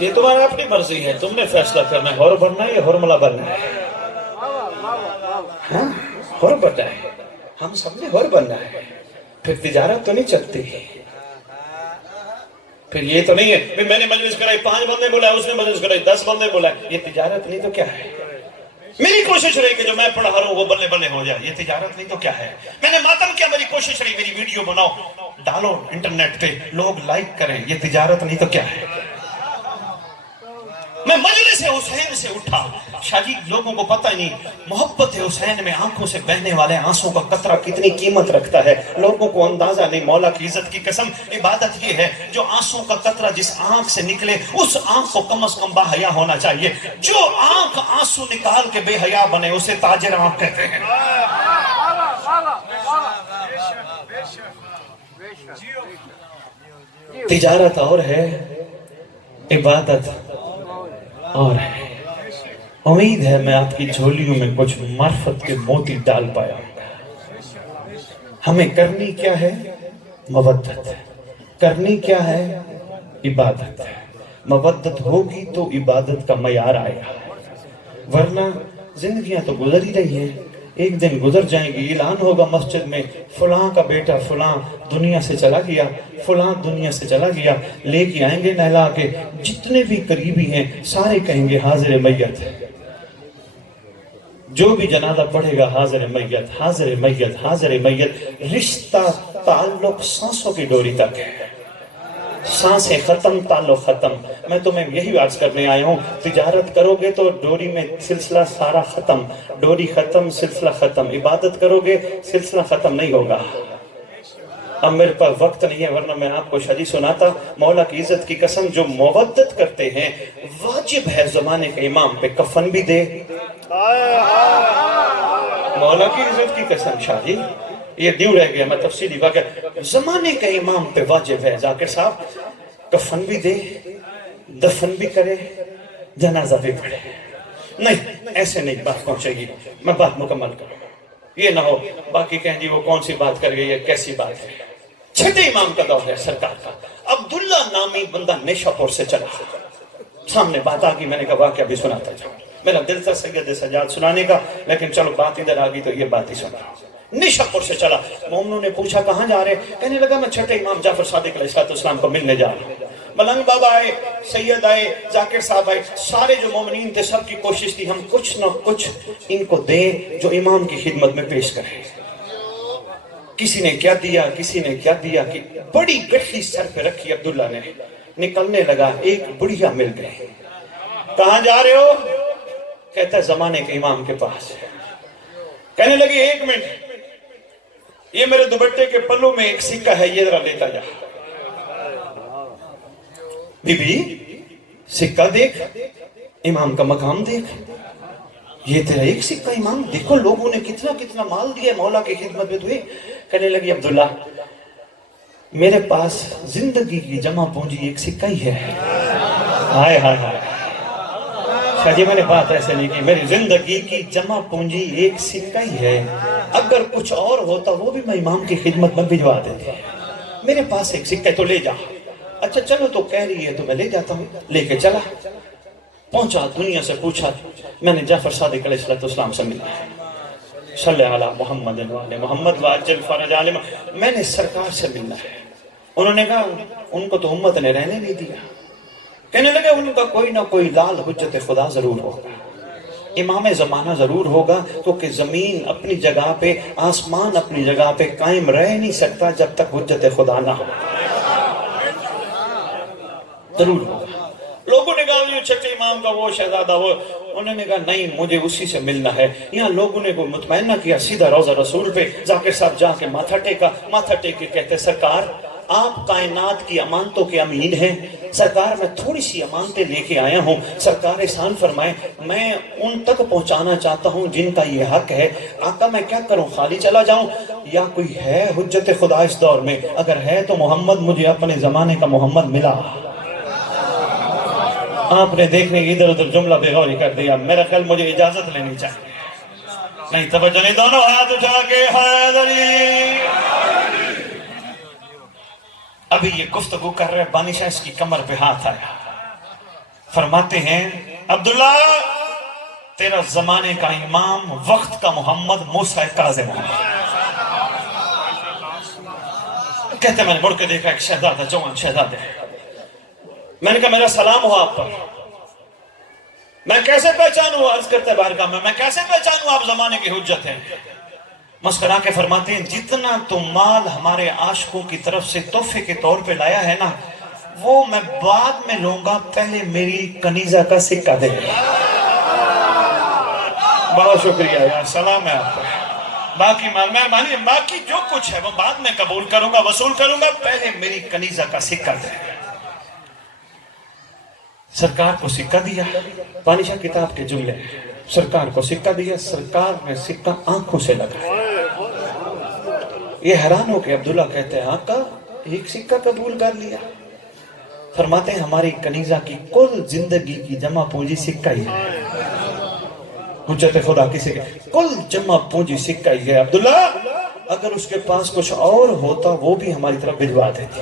یہ تمہارا اپنی مرضی ہے، تم نے فیصلہ کرنا ہے ہور بننا ہے یا ہورملا بننا ہے. ہاں ہور بننا ہے، ہم سب نے ہور بننا ہے. پھر تجارت تو نہیں چلتی، پھر یہ تو نہیں ہے میں نے مجلس کرائی 5 بندے بلائے، اس نے مجلس کرائی 10 بندے بلائے. یہ تجارت نہیں تو کیا ہے؟ میری کوشش رہی کہ جو میں پڑھا رہا ہوں وہ بلے بلے ہو جائے. یہ تجارت نہیں تو کیا ہے؟ میں نے ماتم کیا، میری کوشش رہی میری ویڈیو بناؤ ڈالو انٹرنیٹ پہ لوگ لائک کریں. یہ تجارت نہیں تو کیا ہے؟ میں مجلس حسین سے اٹھا. شاہ جی لوگوں کو پتہ نہیں محبت حسین میں آنکھوں سے بہنے والے آنسوں کا قطرہ کتنی قیمت رکھتا ہے. لوگوں کو اندازہ نہیں. مولا کی عزت کی قسم عبادت یہ ہے جو آنسوں کا قطرہ جس آنکھ سے نکلے اس آنکھ کو کم از کم با حیا ہونا چاہیے. جو آنکھ آنسو نکال کے بے حیا بنے اسے تاجر آنکھ کہتے ہیں. تجارت اور ہے، عبادت اور ہے. امید ہے میں آپ کی جھولیوں میں کچھ معرفت کے موتی ڈال پایا. ہمیں کرنی کیا ہے؟ مودت. کرنی کیا ہے؟ عبادت. مودت ہوگی تو عبادت کا معیار آئے گا، ورنہ زندگیاں تو گزر ہی رہی ہیں. ایک دن گزر جائیں گی، اعلان ہوگا مسجد میں فلاں کا بیٹا فلاں دنیا سے چلا گیا، فلاں دنیا سے چلا گیا. لے کے آئیں گے نہلا کے، جتنے بھی قریبی ہیں سارے کہیں گے حاضر میت. جو بھی جنازہ پڑھے گا حاضر میت حاضر میت حاضر میت. رشتہ تعلق سانسوں کی ڈوری تک ہے، سانسیں ختم تعلق ختم. میں تمہیں یہی عرض کرنے آیا ہوں، تجارت کرو گے تو ڈوری میں سلسلہ سارا ختم، ڈوری ختم سلسلہ ختم. عبادت کرو گے سلسلہ ختم نہیں ہوگا. اب میرے پاس وقت نہیں ہے ورنہ میں آپ کو شادی سناتا. مولا کی عزت کی قسم جو مودت کرتے ہیں واجب ہے زمانے کے امام پہ کفن بھی دے. مولا کی عزت کی قسم شاہ جی یہ ڈیو رہ گیا، میں تفصیلی واقع زمانے کے امام پہ واجب ہے ذاکر صاحب کفن بھی دے، دفن بھی کرے، جنازہ بھی پڑھے. نہیں ایسے نہیں بات پہنچے گی. میں بات مکمل کروں، یہ نہ ہو باقی کہیں جی وہ کون سی بات کر گئی ہے، کیسی بات ہے. چھٹے امام کا دور ہے سرکار کا. عبداللہ نامی بندہ نیشہ پور سے چلا، سامنے بات آ گئی، میں نے کہا واقعہ بھی سناتا جاؤں. میرا دل تھا سید سجاد سنانے کا لیکن چلو بات ادھر آ گئی تو یہ بات ہی سنا. نیشہ پور سے چلا. مومنوں نے پوچھا کہاں جا رہے؟ کہنے لگا میں چھٹے امام جعفر صادق علیہ السلام کو ملنے جا رہا ہوں. ملنگ بابا آئے، سید آئے، ذاکر صاحب آئے، سارے جو مومنین تھے سب کی کوشش تھی ہم کچھ نہ کچھ ان کو دیں جو امام کی خدمت میں پیش کریں. کسی نے کیا دیا، کسی نے کیا دیا کہ بڑی گٹھی سر پہ رکھی عبداللہ نے. نکلنے لگا، ایک بڑھیا مل گئے. کہاں جا رہے ہو؟ کہتا ہے زمانے کے امام کے پاس. کہنے لگے 1 منٹ، یہ میرے دوپٹے کے پلو میں ایک سکہ ہے، یہ ذرا لیتا جا. بی بی سکہ دیکھ، امام کا مقام دیکھ، یہ تیرا ایک سکہ امام، دیکھو لوگوں نے کتنا کتنا مال دیا مولا کی خدمت میں تجھے. کہنے لگی عبداللہ میرے پاس زندگی کی جمع پونجی ایک سکہ ہی ہے. ہائے ہائے ہائے شاہ جی میں نے بات ایسے نہیں کی، میری زندگی کی جمع پونجی ایک سکہ ہی ہے. اگر کچھ اور ہوتا وہ بھی میں امام کی خدمت میں بھجوا دیتے. میرے پاس ایک سکہ تو لے جا. اچھا چلو تو کہہ رہی ہے تو میں لے جاتا ہوں. لے کے چلا، پہنچا دنیا سے پوچھا، میں نے جعفر صادق علیہ السلام سے ملا. صلی علی محمد وعلی محمد واجل فرج عالم. میں نے سرکار سے ملنا ہے. انہوں نے کہا ان کو تو امت نے رہنے نہیں دیا. کہنے لگے ان کا کوئی نہ کوئی لال حجت خدا ضرور ہوگا. امام زمانہ ضرور ہوگا، کیونکہ زمین اپنی جگہ پہ، آسمان اپنی جگہ پہ قائم رہ نہیں سکتا جب تک حجت خدا نہ ہو، ضرور ہوگا۔ لوگوں نے کہا یہ چھٹے امام کا وہ شہزادہ وہ، انہوں نے کہا نہیں مجھے اسی سے ملنا ہے۔ یہاں لوگوں نے کو مطمئنہ کیا، سیدھا روضہ رسول پہ ذاکر صاحب جا کے ماتھا ٹیکا، ماتھا ٹیک کے کہتے سرکار آپ کائنات کی امانتوں کے امین ہیں، سرکار میں تھوڑی سی امانتیں لے کے آیا ہوں، سرکار احسان فرمائے میں ان تک پہنچانا چاہتا ہوں جن کا یہ حق ہے، آقا میں کیا کروں، خالی چلا جاؤں یا کوئی ہے حجت خدا اس دور میں؟ اگر ہے تو محمد مجھے اپنے زمانے کا محمد ملا۔ آپ نے دیکھنے کی ادھر ادھر جملہ بے غوری کر دیا، میرا خیال مجھے اجازت لینی چاہیے۔ نہیں توجہ نہیں، دونوں ہاتھ اٹھا کے حیدری۔ ابھی یہ گفتگو کر رہے بانی شاہ، اس کی کمر پہ ہاتھ آیا، فرماتے ہیں عبداللہ تیرا زمانے کا امام، وقت کا محمد، موسیٰ کاظم ہے۔ کہتے میں نے مڑ کے دیکھا ایک شہزادہ، جوان شہزادہ ہے، میں نے کہا میرا سلام ہو آپ پر، میں کیسے پہچانوں، عرض کرتے بارگاہ میں کیسے پہچانوں آپ زمانے کی حجت ہیں؟ مسکرا کے فرماتے ہیں جتنا تم مال ہمارے عاشقوں کی طرف سے تحفے کے طور پہ لایا ہے نا، وہ میں بعد میں لوں گا، پہلے میری کنیزہ کا سکہ دے۔ بہت شکریہ یار، سلام ہے آپ پر، باقی مال میں مانی باقی جو کچھ ہے وہ بعد میں قبول کروں گا، وصول کروں گا، پہلے میری کنیزہ کا سکہ دے۔ سرکار کو سکہ دیا، بانی شاہ کتاب کے جملے، سرکار کو سکہ دیا، سرکار نے سکہ آنکھوں سے لگا۔ یہ حیران ہو کے عبداللہ کہتے ہیں آقا ایک سکہ قبول کر لیا؟ فرماتے ہیں ہماری کنیزہ کی کل زندگی کی جمع پونجی سکہ ہی ہے، حجت خدا کی سکہ، کل جمع پونجی سکہ ہی ہے۔ عبداللہ اگر اس کے پاس کچھ اور ہوتا وہ بھی ہماری طرف بھجوا دیتی۔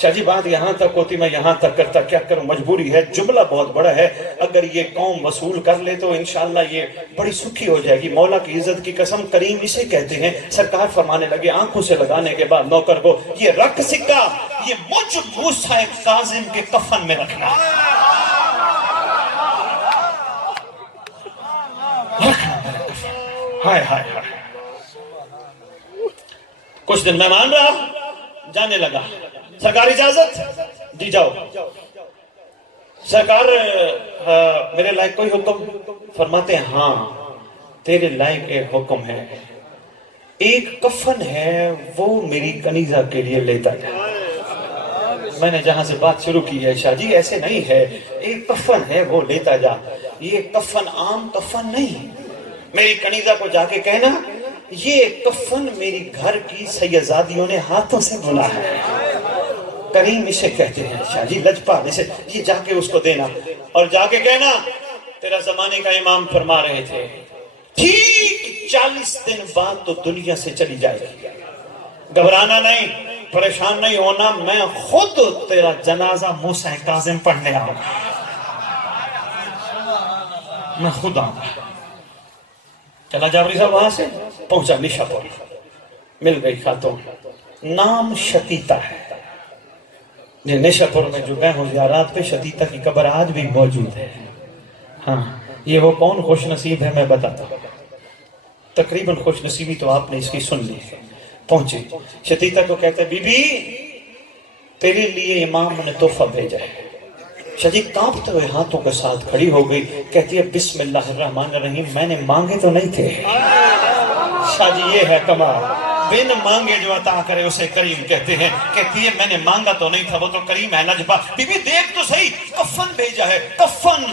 شاہ جی بات یہاں تک ہوتی، میں یہاں تک کرتا، کیا کروں مجبوری ہے، جملہ بہت بڑا ہے، اگر یہ قوم وصول کر لے تو انشاءاللہ یہ بڑی سکھی ہو جائے گی، مولا کی عزت کی قسم، کریم اسے کہتے ہیں۔ سرکار فرمانے لگے آنکھوں سے لگانے کے بعد نوکر کو، یہ رکھ سکہ، یہ مجھ موسیٰ کاظم کے کفن میں رکھنا، رکھنا میرے کفن۔ ہائے ہائے ہائے، کچھ دن میں مان رہا، جانے لگا، سرکار اجازت؟ جی جاؤ۔ سرکار میرے لائق کوئی حکم؟ فرماتے ہیں ہاں تیرے لائق ایک حکم ہے، ایک کفن ہے وہ میری کنیزہ کے لیے لیتا ہے۔ میں نے جہاں سے بات شروع کی ہے شاہ جی ایسے نہیں ہے، ایک کفن ہے وہ لیتا جا، یہ کفن عام کفن نہیں، میری کنیزہ کو جا کے کہنا یہ کفن میری گھر کی سیدزادیوں نے ہاتھوں سے بنا ہے، کریم اسے کہتے ہیں شاہ جی، لجپال اسے، یہ جا کے اس کو دینا اور جا کے کہنا تیرا زمانے کا امام فرما رہے تھے ٹھیک 40 دن بعد تو دنیا سے چلی جائے گی، گھبرانا نہیں، پریشان نہیں ہونا، میں خود تیرا جنازہ موسیٰ کاظم پڑھنے آؤں گا، میں خود آؤں گا۔ چلا جابری صاحب وہاں سے پہنچا نشا پور، مل گئی خاتون، نام شتیتا ہے، یہ نشا پور میں جو گئے ہوں زیارات پہ شتیتا کی قبر آج بھی موجود ہے۔ ہاں یہ وہ کون خوش نصیب ہے میں بتاتا ہوں، تقریباً خوش نصیبی تو آپ نے اس کی سن لی ہے۔ پہنچے شتیتا کو کہتے بی بی تیرے لیے امام نے تحفہ بھیجا ہے، شدید کانپتے ہوئے ہاتھوں کے ساتھ کھڑی ہو گئی، کہتی ہے بسم اللہ الرحمن الرحیم، میں نے مانگے تو نہیں تھے۔ شاہ جی یہ ہے کمال، بن مانگے جو عطا کرے اسے کریم کہتے ہیں، کہتی ہے میں نے مانگا تو نہیں تھا، وہ تو کریم ہے نجبہ۔ بی بی دیکھ تو صحیح، کفن بھیجا ہے، کفن،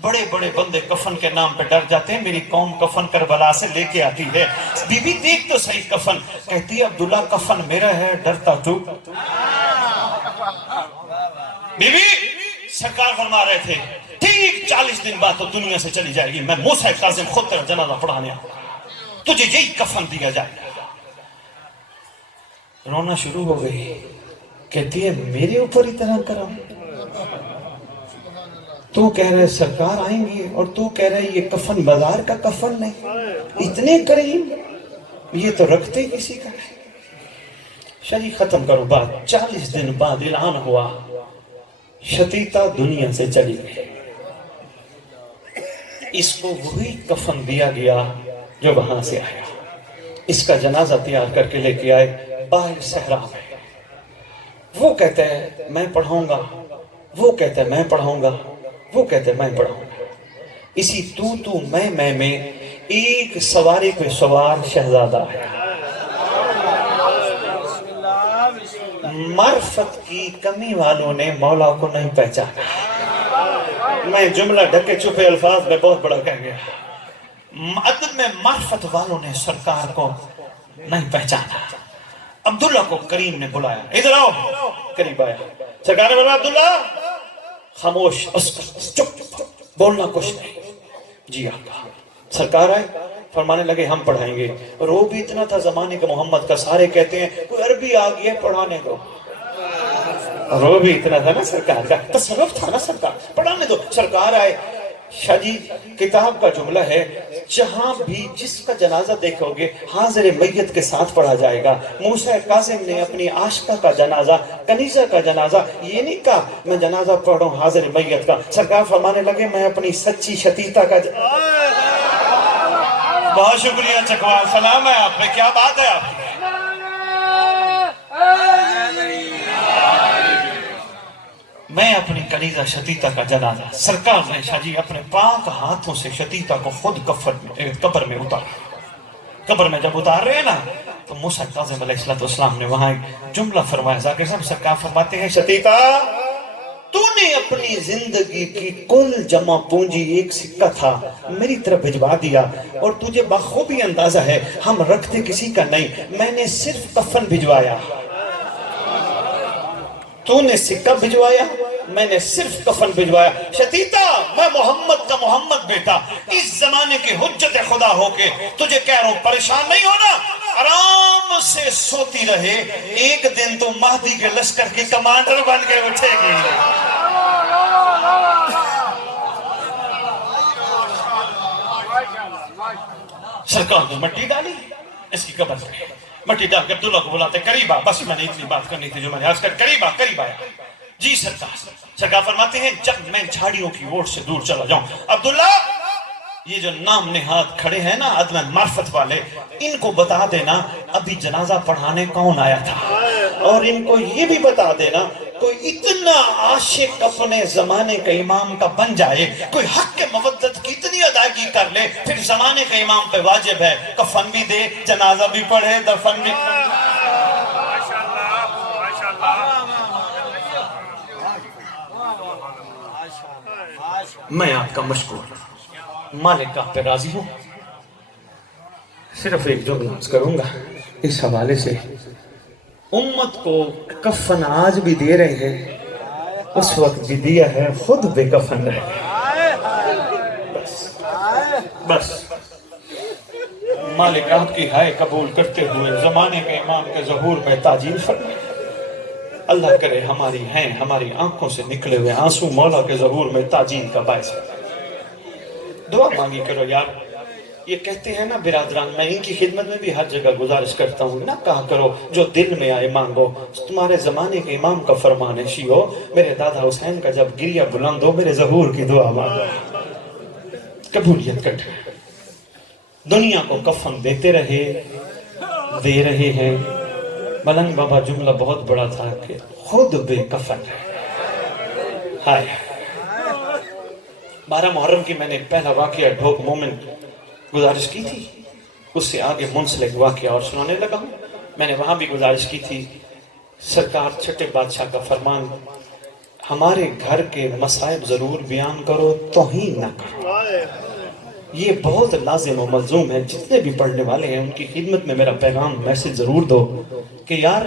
بڑے بڑے بندے کفن کے نام پہ ڈر جاتے ہیں، میری قوم کفن کربلا سے لے کے آتی ہے، بی بی دیکھ تو صحیح کفن، کہتی ہے عبداللہ کفن میرا ہے، ڈرتا تو؟ بی بی سرکار فرما رہے تھے ٹھیک 40 دن بعد تو دنیا سے چلی جائے گی، میں موسیٰ کاظم خود تیرا جنازہ پڑھانے آؤں گا، تجھے یہی کفن دیا جائے گا۔ رونا شروع ہو گئی، کہتی ہے میرے اوپر اتنا کرم، تو کہہ رہے سرکار آئیں گے اور تو کہہ رہے یہ کفن بازار کا کفن نہیں، اتنے کریم، یہ تو رکھتے کسی کا ہے۔ شاہ جی ختم کرو بات، 40 دن بعد اعلان ہوا شتیتا دنیا سے چلی گئی۔ اس کو وہی کفن دیا گیا جو وہاں سے آیا. اس کا جنازہ تیار کر کے لے کے آئے باہر صحرا میں. وہ کہتے ہیں میں پڑھاؤں گا, وہ کہتے ہیں میں پڑھاؤں گا, وہ کہتے ہیں میں پڑھاؤں گا. اسی تو میں ایک سواری پہ سوار شہزادہ ہے. معرفت کی کمی والوں نے مولا کو نہیں پہچانا. میں جملہ ڈھکے چھپے الفاظ میں بہت بڑا کہہ گیا. عدد میں معرفت والوں نے سرکار کو نہیں پہچانا. عبداللہ کو کریم نے بلایا, ادھر آؤ. قریب آیا, سرکار نے بولا عبداللہ خاموش, چپ, بولنا کچھ نہیں. جی آقا. سرکار آئے, فرمانے لگے ہم پڑھائیں گے. اور وہ بھی اتنا تھا زمانے کے محمد کا, سارے کہتے ہیں کوئی عربی آ گئی ہے پڑھانے دو. اور وہ بھی اتنا تھا نا سرکار کا تصرف تھا نا, سرکار پڑھانے دو. سرکار آئے. شاہ جی کتاب کا جملہ ہے, جہاں بھی جس کا جنازہ دیکھو گے حاضر میت کے ساتھ پڑھا جائے گا. موسیٰ کاظم نے اپنی عاشقہ کا جنازہ, کنیزہ کا جنازہ, یہ نہیں کہا میں جنازہ پڑھوں حاضر میت کا. سرکار فرمانے لگے میں اپنی سچی شتیتا کا بہت شکریہ چکوال, سلام ہے آپ پہ, کیا بات ہے آپ کی. میں اپنی کنیزہ شتیتا کا جنازہ, سرکار نے شاہ جی اپنے پاک ہاتھوں سے شتیتا کو خود قبر میں اتارا. قبر میں جب اتار رہے ہیں نا تو موسیٰ کاظم علیہ السلام نے وہاں ایک جملہ فرمایا. ذاکر صاحب سرکار فرماتے ہیں شتیتا تو نے اپنی زندگی کی کل جمع پونجی ایک سکہ تھا میری طرف بھجوا دیا, اور تجھے بخوبی اندازہ ہے ہم رکھتے کسی کا نہیں, میں نے صرف کفن بھجوایا. تو نے سکہ بھجوایا, میں نے صرف کفن بھجوایا. شتیتا میں محمد کا محمد بیٹا, اس زمانے کے حجت خدا ہو کے تجھے کہہ رہا ہوں پریشان نہیں ہونا, آرام سے سوتی رہے, ایک دن تو مہدی کے لشکر کی کمانڈر بن کے اٹھے گی. سرکار نے مٹی ڈالی اس کی قبر پہ, مٹی ڈال کر عبداللہ کو بلاتے, قریب آ, بس میں نے اتنی بات کرنی تھی جو میں نے عرض کر, قریب آیا. جی سرکار. سرکار فرماتے ہیں جب میں جھاڑیوں کی اوٹ سے دور چلا جاؤں, عبداللہ یہ جو نام نہاد کھڑے ہیں نا عدم معرفت والے, ان کو بتا دینا ابھی جنازہ پڑھانے کون آیا تھا, اور ان کو یہ بھی بتا دینا کوئی اتنا عاشق اپنے زمانے کے امام کا بن جائے, کوئی حق کے مودت کی اتنی ادائیگی کر لے, پھر زمانے کے امام پہ واجب ہے کفن بھی دے, جنازہ بھی پڑھے, دفن بھی. میں آپ کا مشکور, مالک آپ پہ راضی ہوں. صرف ایک جملہ عرض کروں گا اس حوالے سے, امت کو کفن آج بھی دے رہے ہیں, اس وقت بھی دیا ہے, خود بے کفن رہے. بس مالک آپ کی ہائے قبول کرتے ہوئے زمانے کے امام کے ظہور پہ تاجیل فرمائے. اللہ کرے ہماری آنکھوں سے نکلے ہوئے آنسو مولا کے ظہور میں تاجیل کا باعث. دعا مانگی کرو یار. یہ کہتے ہیں نا برادران, میں ان کی خدمت میں بھی ہر جگہ گزارش کرتا ہوں, نہ کہا کرو جو دل میں آئے مانگو, تمہارے زمانے کے امام کا فرمان ہے شیعو, میرے دادا حسین کا جب گریہ بلند ہو میرے ظہور کی دعا مانگو. قبولیت کٹ. دنیا کو کفن دیتے رہے, دے رہے ہیں. ملنگ بابا جملہ بہت بڑا تھا کہ خود بے کفن ہے. ہائے 12 محرم کی میں نے پہلا واقعہ ڈھوک مومن گزارش کی تھی, اس سے آگے منسلک واقعہ اور سنانے لگا ہوں. میں نے وہاں بھی گزارش کی تھی, سرکار چھٹے بادشاہ کا فرمان, ہمارے گھر کے مصائب ضرور بیان کرو, توہین نہ کرو. یہ بہت لازم و ملزوم ہے, جتنے بھی پڑھنے والے ہیں ان کی خدمت میں میرا پیغام میسج ضرور دو کہ یار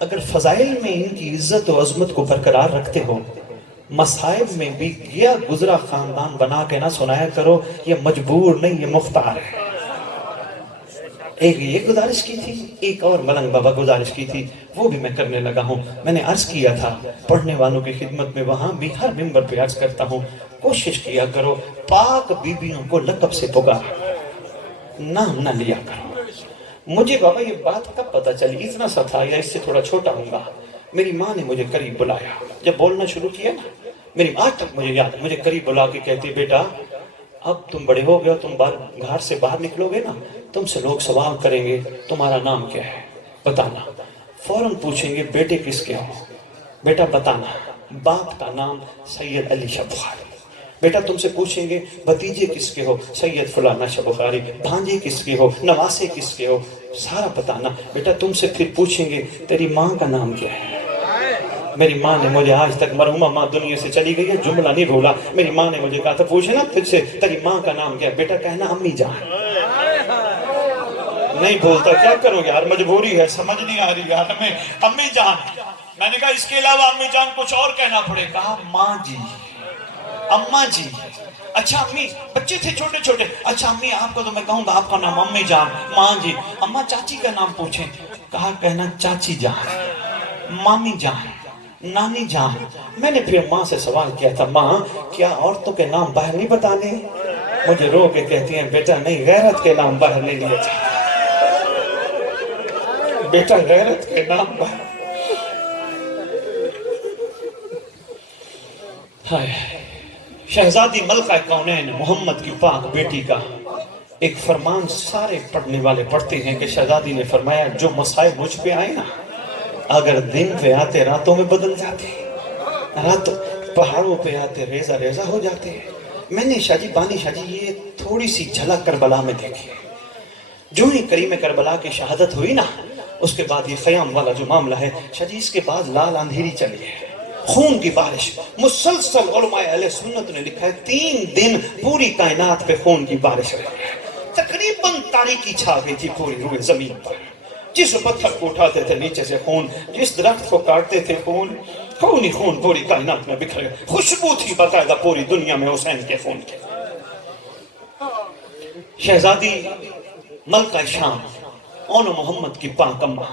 اگر فضائل میں ان کی عزت و عظمت کو برقرار رکھتے ہو, مصائب میں بھی گیا گزرا خاندان بنا کے نہ سنایا کرو. یہ مجبور نہیں, یہ مختار ہے. ایک یہ گزارش کی تھی, ایک اور ملنگ بابا گزارش کی تھی, وہ بھی میں کرنے لگا ہوں. میں نے عرض کیا تھا پڑھنے والوں کی خدمت میں, وہاں بھی ہر ممبر پہ عرض کرتا ہوں, کوشش کیا کرو پاک بیبیوں کو لقب سے پکارا, نام نہ لیا کرو. مجھے بابا یہ بات کب پتہ چلی, اتنا سا تھا یا اس سے تھوڑا چھوٹا ہوں گا, میری ماں نے مجھے قریب بلایا. جب بولنا شروع کیا نا, میری آج تک مجھے یاد ہے, مجھے قریب بلا کے کہتی بیٹا اب تم بڑے ہو گئے، تم گھر سے باہر نکلو گے نا، تم سے لوگ سوال کریں گے تمہارا نام کیا ہے، بتانا۔ فوراً پوچھیں گے بیٹے کس کے ہو، بیٹا بتانا۔ باپ کا نام سید علی شاہ بخاری۔ بیٹا تم سے پوچھیں گے بھتیجے کس کے ہو، سید فلانا شاہ بخاری۔ بھانجے کس کے ہو، نواسے کس کے ہو، سارا بتانا۔ بیٹا تم سے پھر پوچھیں گے تیری ماں کا نام کیا ہے۔ میری ماں نے مجھے آج تک، مرحومہ ماں دنیا سے چلی گئی ہے، جملہ نہیں بولا، میری ماں نے مجھے کہا تھا پوچھنا تجھ سے تیری ماں کا نام کیا ہے، بیٹا کہنا امی جان۔ نہیں بولتا، کیا کرو یار، مجبوری ہے، سمجھ نہیں آ رہی یار ہمیں، امی جان۔ میں نے کہا اس کے علاوہ امی جان کچھ اور کہنا پڑے، کہا ماں جی، اماں جی۔ اچھا امی، بچے تھے چھوٹے چھوٹے، اچھا امی آپ کو تو میں کہوں گا آپ کا نام امی جان، ماں جی۔ اماں چاچی کا نام پوچھیں، کہا کہنا چاچی جان، مامی جان، نانی جان۔ میں نے پھر ماں سے سوال کیا تھا، ماں کیا عورتوں کے نام باہر نہیں بتانے؟ مجھے رو کے کہتی ہیں بیٹا نہیں، غیرت کے نام باہر نہیں لیے جاتے، بیٹا غیرت کے نام باہر۔ شہزادی ملکہ کونین محمد کی پاک بیٹی کا ایک فرمان سارے پڑھنے والے پڑھتے ہیں کہ شہزادی نے فرمایا جو مسائب مجھ پہ آئے نا، اگر دن پہ آتے راتوں میں بدل جاتے، رات پہاڑوں پہ آتے ریزہ ریزہ ہو جاتے۔ میں نے شاہ جی بانی شاہ جی یہ تھوڑی سی جھلک کربلا میں دیکھی، جو ہی کریم کربلا کی شہادت ہوئی نا، اس کے بعد یہ خیام والا جو معاملہ ہے شاہ جی، اس کے بعد لال اندھیری چلی ہے، خون کی بارش مسلسل۔ علماء اہل سنت نے لکھا ہے 3 دن پوری کائنات پہ خون کی بارش رہی ہے، تقریباً تاریکی چھا گئی تھی پوری روئے زمین پر۔ جس پتھر کو اٹھاتے تھے نیچے سے خون، جس درخت کو کاٹتے تھے خون، خون ہی خون پوری کائنات میں بکھر گئے۔ خوشبو تھی باقاعدہ پوری دنیا میں حسین کے خون کی۔ شہزادی ملکہ شام اون محمد کی پاک اماں،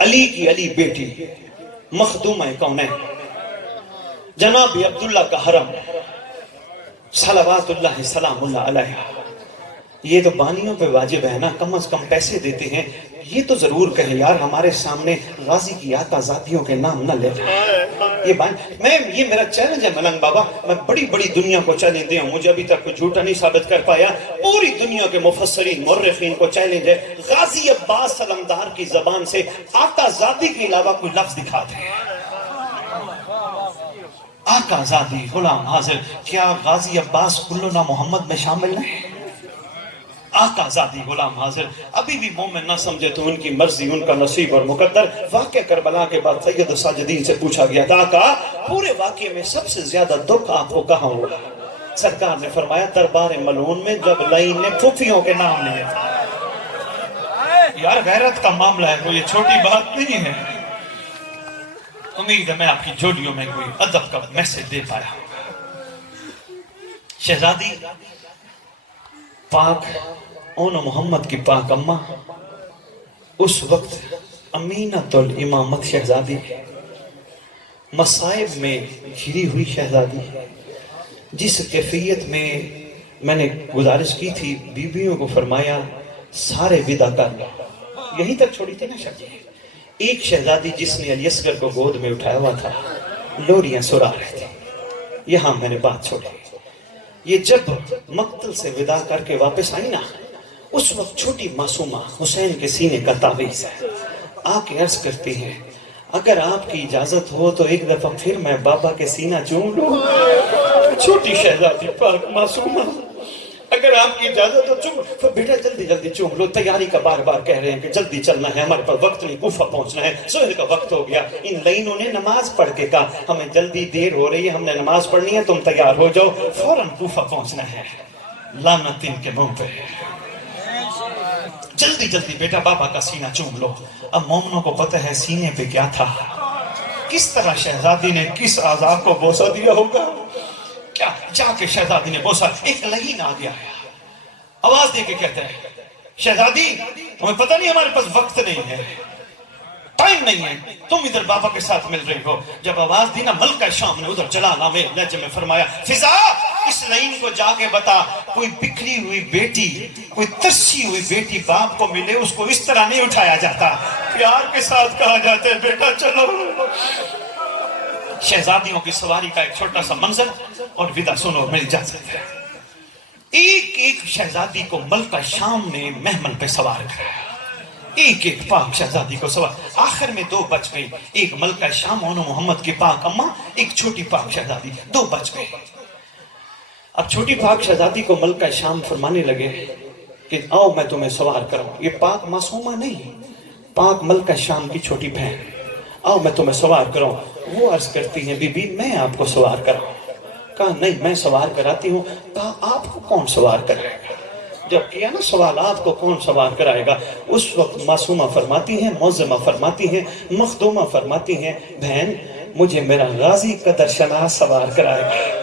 علی کی علی بیٹی، مخدومہ کونین، جناب عبداللہ کا حرم، صلوات اللہ سلام اللہ علیہ۔ یہ تو بانیوں پہ واجب ہے نا، کم از کم پیسے دیتے ہیں، یہ تو ضرور کہیں یار ہمارے سامنے غازی کی آقا ذاتیوں کے نام نہ لے جائیں۔ یہ میرا چیلنج ہے ملنگ بابا، میں بڑی بڑی دنیا کو چیلنج دیا ہوں، مجھے ابھی تک کوئی جھوٹا نہیں ثابت کر پایا۔ پوری دنیا کے مفسرین مورخین کو چیلنج ہے، غازی عباس سلمدار کی زبان سے آقا ذاتی کے علاوہ کوئی لفظ دکھا دیں۔ آقا ذاتی، غلام حاضر، کیا غازی عباس کلنا محمد میں شامل نہیں؟ آقا ذاتی غلام حاضر، ابھی بھی مومن نہ سمجھے تو ان کی مرضی، ان کا نصیب اور مقدر۔ واقعہ کربلا کے بعد سید ساجدین سے پوچھا گیا تھا آقا پورے واقعے میں سب سے زیادہ دکھ آپ کو کہاں ہوا؟ سرکار نے فرمایا دربار ملعون میں، جب لائن نے پھوپھیوں کے نام لیے تھے۔ یار غیرت کا معاملہ ہے، کوئی چھوٹی بات نہیں ہے۔ امید ہے میں آپ کی جوڑیوں میں کوئی ادب کا میسج دے پایا۔ شہزادی پاک اون محمد کی پاک اماں، اس وقت امینۃ الامامت شہزادی، مصائب میں گھری ہوئی شہزادی، جس کیفیت میں نے گزارش کی تھی بیویوں کو فرمایا سارے ودا کر لو، یہیں تک چھوڑی تھی نا شاہ جی۔ ایک شہزادی جس نے علی اصغر کو گود میں اٹھایا ہوا تھا، لوریاں سرا رہے تھے، یہاں میں نے بات چھوڑی۔ یہ جب مقتل سے ودا کر کے واپس آئی نا، اس وقت چھوٹی معصومہ حسین کے سینے کا تعویذ ہے، آ کے عرض کرتی ہیں اگر آپ کی اجازت ہو تو ایک دفعہ پھر میں بابا کے سینہ چوم لوں۔ چھوٹی شہزادی پاک معصومہ، اگر آپ کی اجازت ہو چوم، تو بیٹا جلدی جلدی چوم لو، تیاری کا بار بار کہہ رہے ہیں کہ جلدی چلنا ہے، ہمارے پاس وقت نہیں، کوفہ پہنچنا ہے، ظہر کا وقت ہو گیا۔ ان لائنوں نے نماز پڑھ کے کہا ہمیں جلدی دیر ہو رہی ہے، ہم نے نماز پڑھنی ہے، تم تیار ہو جاؤ، فوراً کوفہ پہنچنا ہے۔ لعنت ان کے منہ پہ، جلدی جلدی بیٹا بابا کا سینہ چوم لو۔ اب مومنوں کو پتہ ہے سینے پہ کیا تھا، کس طرح شہزادی نے کس اعضاء کو بوسہ دیا ہوگا، کیا جا کے شہزادی نے بوسہ، ایک لگین آ گیا، آواز دے کے کہتا ہے شہزادی ہمیں پتہ نہیں، ہمارے پاس وقت نہیں ہے، ٹائم نہیں ہے، تم ادھر بابا کے ساتھ مل رہی ہو۔ جب آواز دی نا ملکہ شام نے ادھر جلال آمیر لہجے میں فرمایا فضا اس لائن کو جا کے بتا کوئی بکھری ہوئی بیٹی، کوئی ترسی ہوئی بیٹی باپ کو ملے اس کو اس طرح نہیں اٹھایا جاتا، پیار کے ساتھ کہا جاتا ہے بیٹا چلو۔ شہزادیوں کی سواری کا ایک چھوٹا سا منظر اور ودا سنو، میری اجازت ہے۔ ایک ایک شہزادی کو ملکہ شام نے محمل پہ سوار کرایا، ایک ایک پاک شہزادی کو سوار. آخر میں 2 بچ گئی، ایک ملکہ شام اونو محمد کی پاک اماں، ایک چھوٹی پاک شہزادی، 2 بچ گئی. اب چھوٹی پاک شہزادی کو ملکہ شام فرمانے لگے کہ آؤ میں تمہیں سوار کروں. یہ پاک معصومہ نہیں، پاک ملکہ شام کی چھوٹی بہن، آؤ میں تمہیں سوار کروں. وہ عرض کرتی ہیں بی بی میں آپ کو سوار کراؤں. کہا نہیں میں سوار کراتی ہوں. کہا آپ کو کون سوار کرائے گا؟ جب کیا نا سوال آپ کو کون سوار کرائے گا، اس وقت معصومہ فرماتی ہیں، معظمہ فرماتی ہیں، مخدومہ فرماتی ہیں بہن مجھے میرا غازی قدر شناس سوار کرائے گا.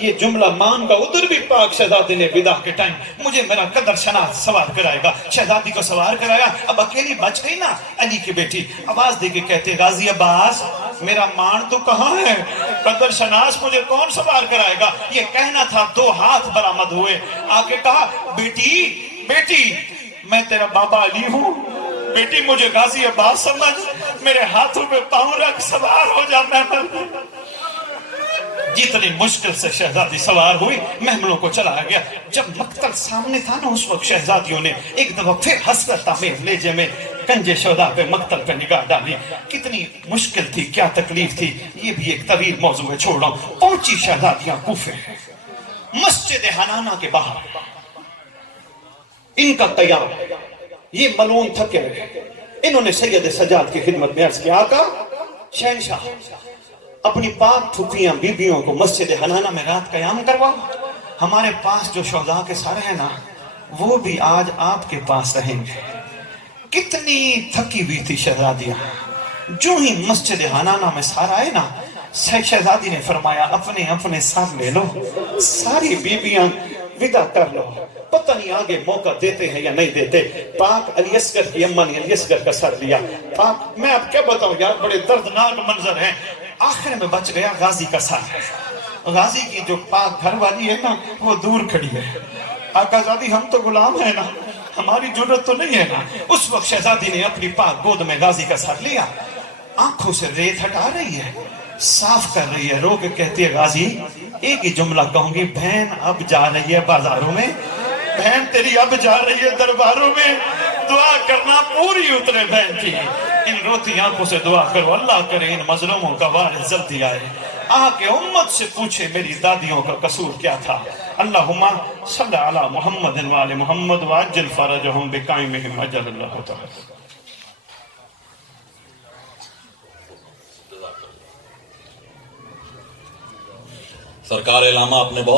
یہ جملہ مان کا ادھر بھی پاک شہزادی نے ودا کے ٹائم مجھے میرا قدر شناس سوار کرائے گا. شہزادی کو سوار کرایا. اب اکیلی بچ گئی نا علی کی بیٹی، آواز دے کے کہتے غازی عباس میرا مان تو کہاں ہے، قدر شناس مجھے کون سوار کرائے گا. یہ کہنا تھا 2 ہاتھ برآمد ہوئے. آ کے کہا بیٹی بیٹی میں تیرا بابا علی ہوں، بیٹی مجھے غازی عباس سمجھ، میرے ہاتھوں پہ پاؤں رکھ سوار ہو جا محمل. جتنی مشکل سے شہزادی سوار ہوئی، محملوں کو چلایا گیا. جب مقتل سامنے تھا نا اس وقت شہزادیوں نے ایک دفعہ پھر حسرت آمیز لہجے میں کنجے شہداء پہ مقتل پہ نگاہ ڈالی. کتنی مشکل تھی، کیا تکلیف تھی، یہ بھی ایک طویل موضوع ہے، چھوڑ رہا ہوں. پہنچی شہزادیاں کوفے، مسجد حنانہ کے باہر ان کا قیام. یہ ملعون تھکے ہوئے، انہوں نے سید سجاد کی خدمت میں عرض کیا آقا شہنشاہ اپنی پاک پھوپھیاں بیبیوں کو مسجد حنانہ میں رات قیام کروا. ہمارے پاس جو شہداء کے سر ہیں نا وہ بھی آج آپ کے پاس رہیں گے. کتنی تھکی ہوئی تھی شہزادیاں. جو ہی مسجد حنانہ میں سار آئے نا شہزادی نے فرمایا اپنے اپنے سر لے لو، ساری بیبیاں ودا کر لو. پتہ نہیں آگے موقع دیتے ہیں یا نہیں دیتے. پاک علی اصغر کی اماں نے علی اصغر کا سر لیا. پاک میں اب کیا بتاؤں یار، بڑے دردناک منظر ہیں. آخر میں بچ گیا غازی کا سر. غازی کی جو پاک گھر والی ہے نا وہ دور کھڑی ہے. آقا زادی ہم تو غلام ہیں نا، ہماری جرت تو نہیں ہے نا. اس وقت شہزادی نے اپنی پاک گود میں غازی کا سر لیا، آنکھوں سے ریت ہٹا رہی ہے، صاف کر رہی ہے. رو کے کہتی ہے غازی ایک ہی جملہ کہوں گی، بہن اب جا رہی ہے بازاروں میں، بہن تیری اب جا رہی ہے درباروں میں، دعا کرنا پوری اترے بہن کی. ان روتی آنکھوں سے دعا کرو اللہ کرے ان مظلوموں کا وارث جلدی آئے، آ کے امت سے پوچھے میری دادیوں کا قصور کیا تھا. اللہم صلی علی محمد وآل محمد وعجل فرجہم بقائمہم اجل اللہ تعالی. سرکار علامہ آپ نے بہت